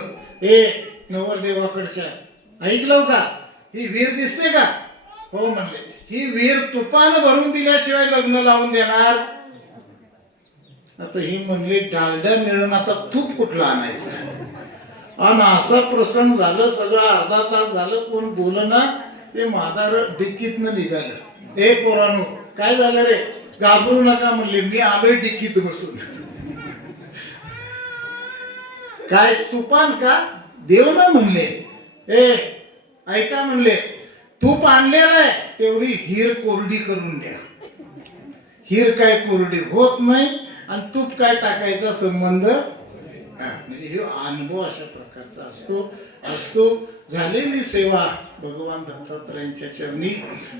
नवरदेवाकडच्या, ऐकलं का, ही विहीर दिसते का? हो म्हणले, ही विहीर तुपानं भरून दिल्याशिवाय लग्न लावून देणार. आता ही म्हणली डालडा मिळून आता तूप कुठला आणायचं. आणि असा प्रसंग झालं, सगळं अर्धा तास झालं, कोण बोलना. ते म्हातार डिक्कीतनं निघालं. पोरानो काय झालं रे? घाबरू नका म्हणले, मी आलोय डिक्कीत बसून. काय तुपान का देव ना म्हणले, ऐका म्हणले, तूप आणलेलं आहे, तेवढी हीर कोरडी करून द्या. हीर काय कोरडी होत नाही आणि तूप काय टाकायचा संबंध. म्हणजे हे अनुभव अशा प्रकारचा असतो. झालेली सेवा भगवान दत्तात्रयांच्या चरणी,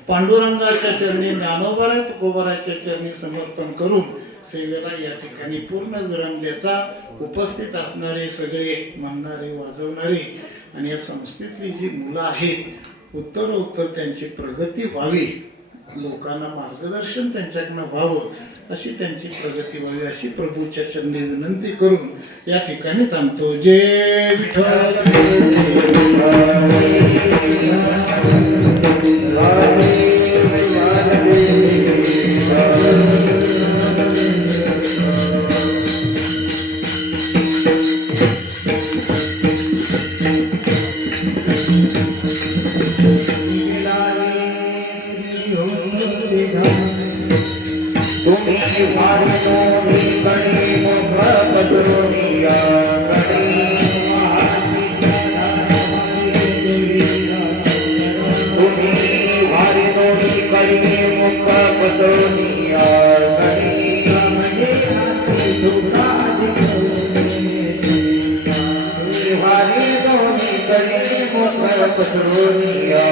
पांडुरंगाच्या चरणी, ज्ञानोबा तुकोबाराच्या चरणी समर्पण करून सेवेला या ठिकाणी पूर्ण विराम द्यायचा. उपस्थित असणारे सगळे म्हणणारे, वाजवणारे आणि या संस्थेतली जी मुलं आहेत, उत्तर त्यांची प्रगती व्हावी, लोकांना मार्गदर्शन त्यांच्याकडनं व्हावं, अशी त्यांची प्रगती व्हावी, अशी प्रभूच्या चरणी विनंती करून या ठिकाणी थांबतो. जय विठ्ठल. तुम्ही वारनो कणी मुख पसरोनिया तुम्ही वारनो कणी मुख पसरोनिया पसरोनिया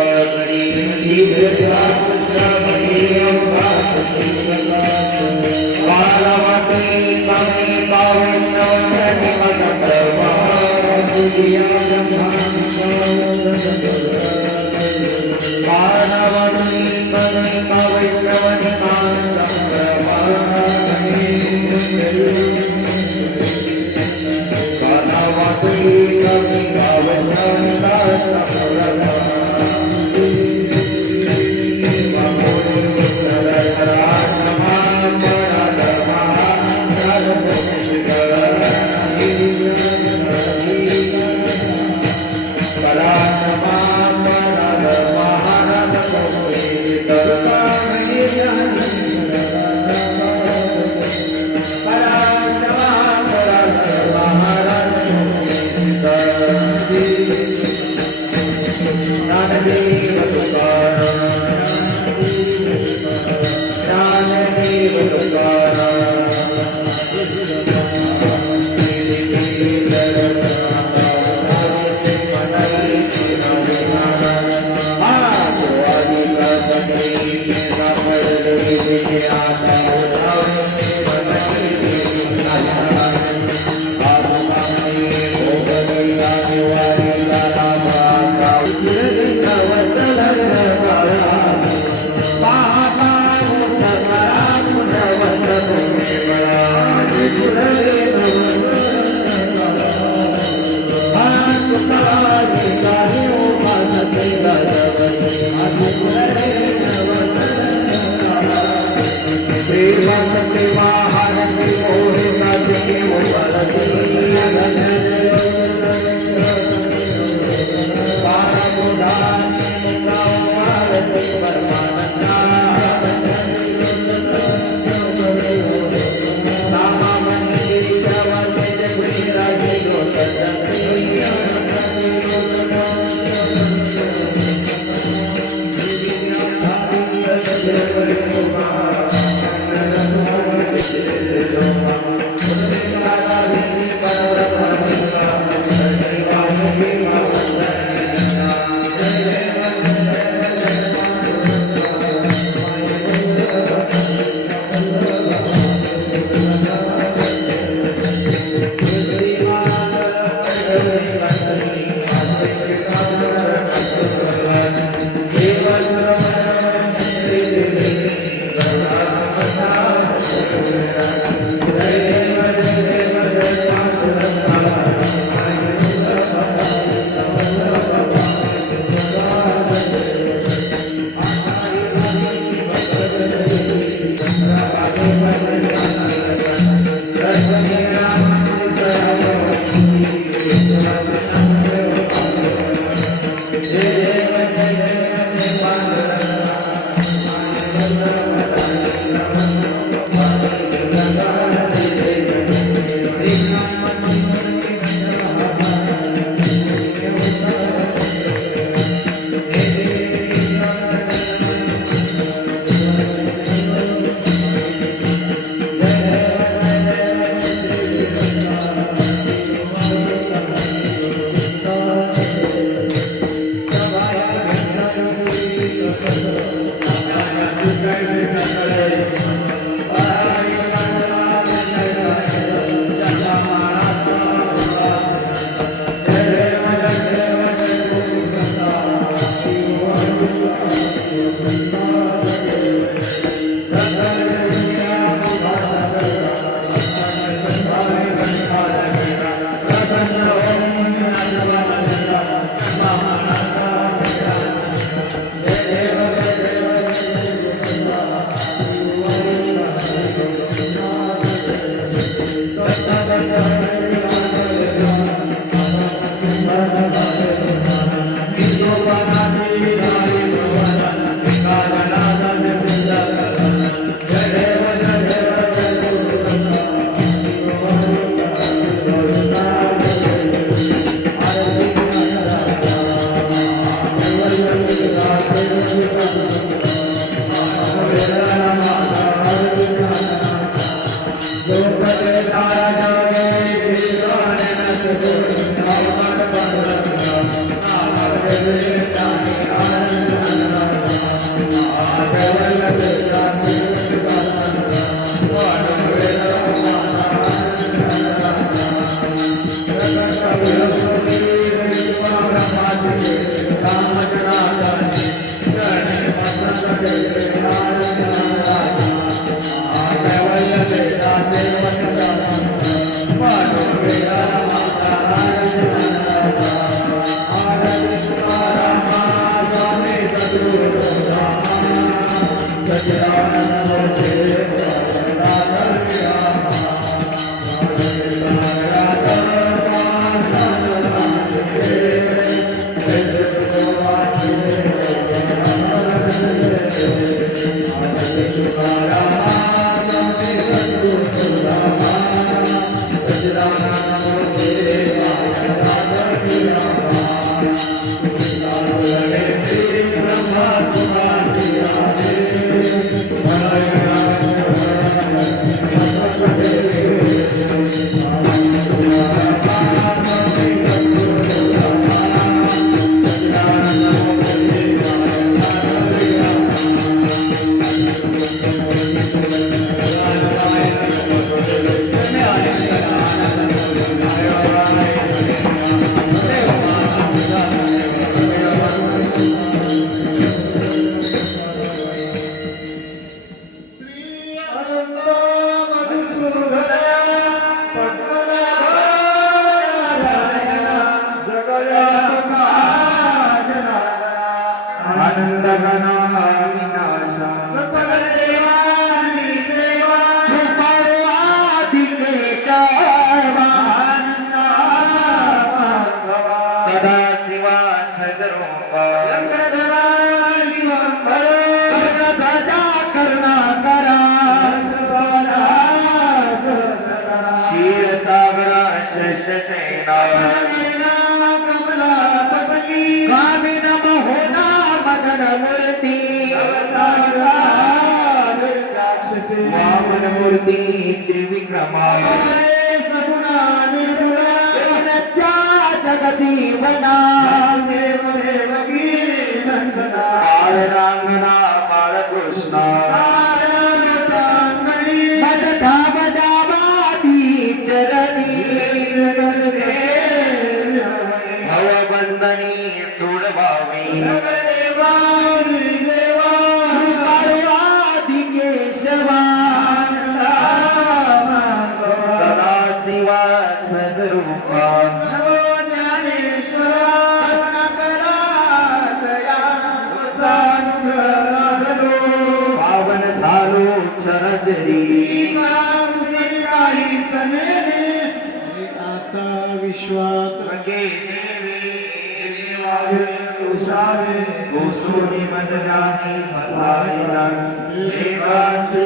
अनंत मधुसूदन पद्मनाभ नारायण जगव्यापका जनार्दना आनंद घना विनाशा सकल देवानी देवा कृपाळू आदि केशवा सदा शिवा सदरूपा चक्रधरा दिगंबर गदा करुणाकरा क्षीरसागरा शशशैना कमलापती कामिन महोदा मदन मूर्ती वामन मूर्ती त्रिविक्रमा सगुणा निर्गुणा जगत्या जगजीवना देव देवकी नंदना बालरांगना बालकृष्णा भवबंधनी सोडवावी आदि केशवा सदा शिवा सदरूपा पावन झालो चरजरी आता विश्वात रगे देवी उषावे गोसोनी मज जानी बसाई एकाची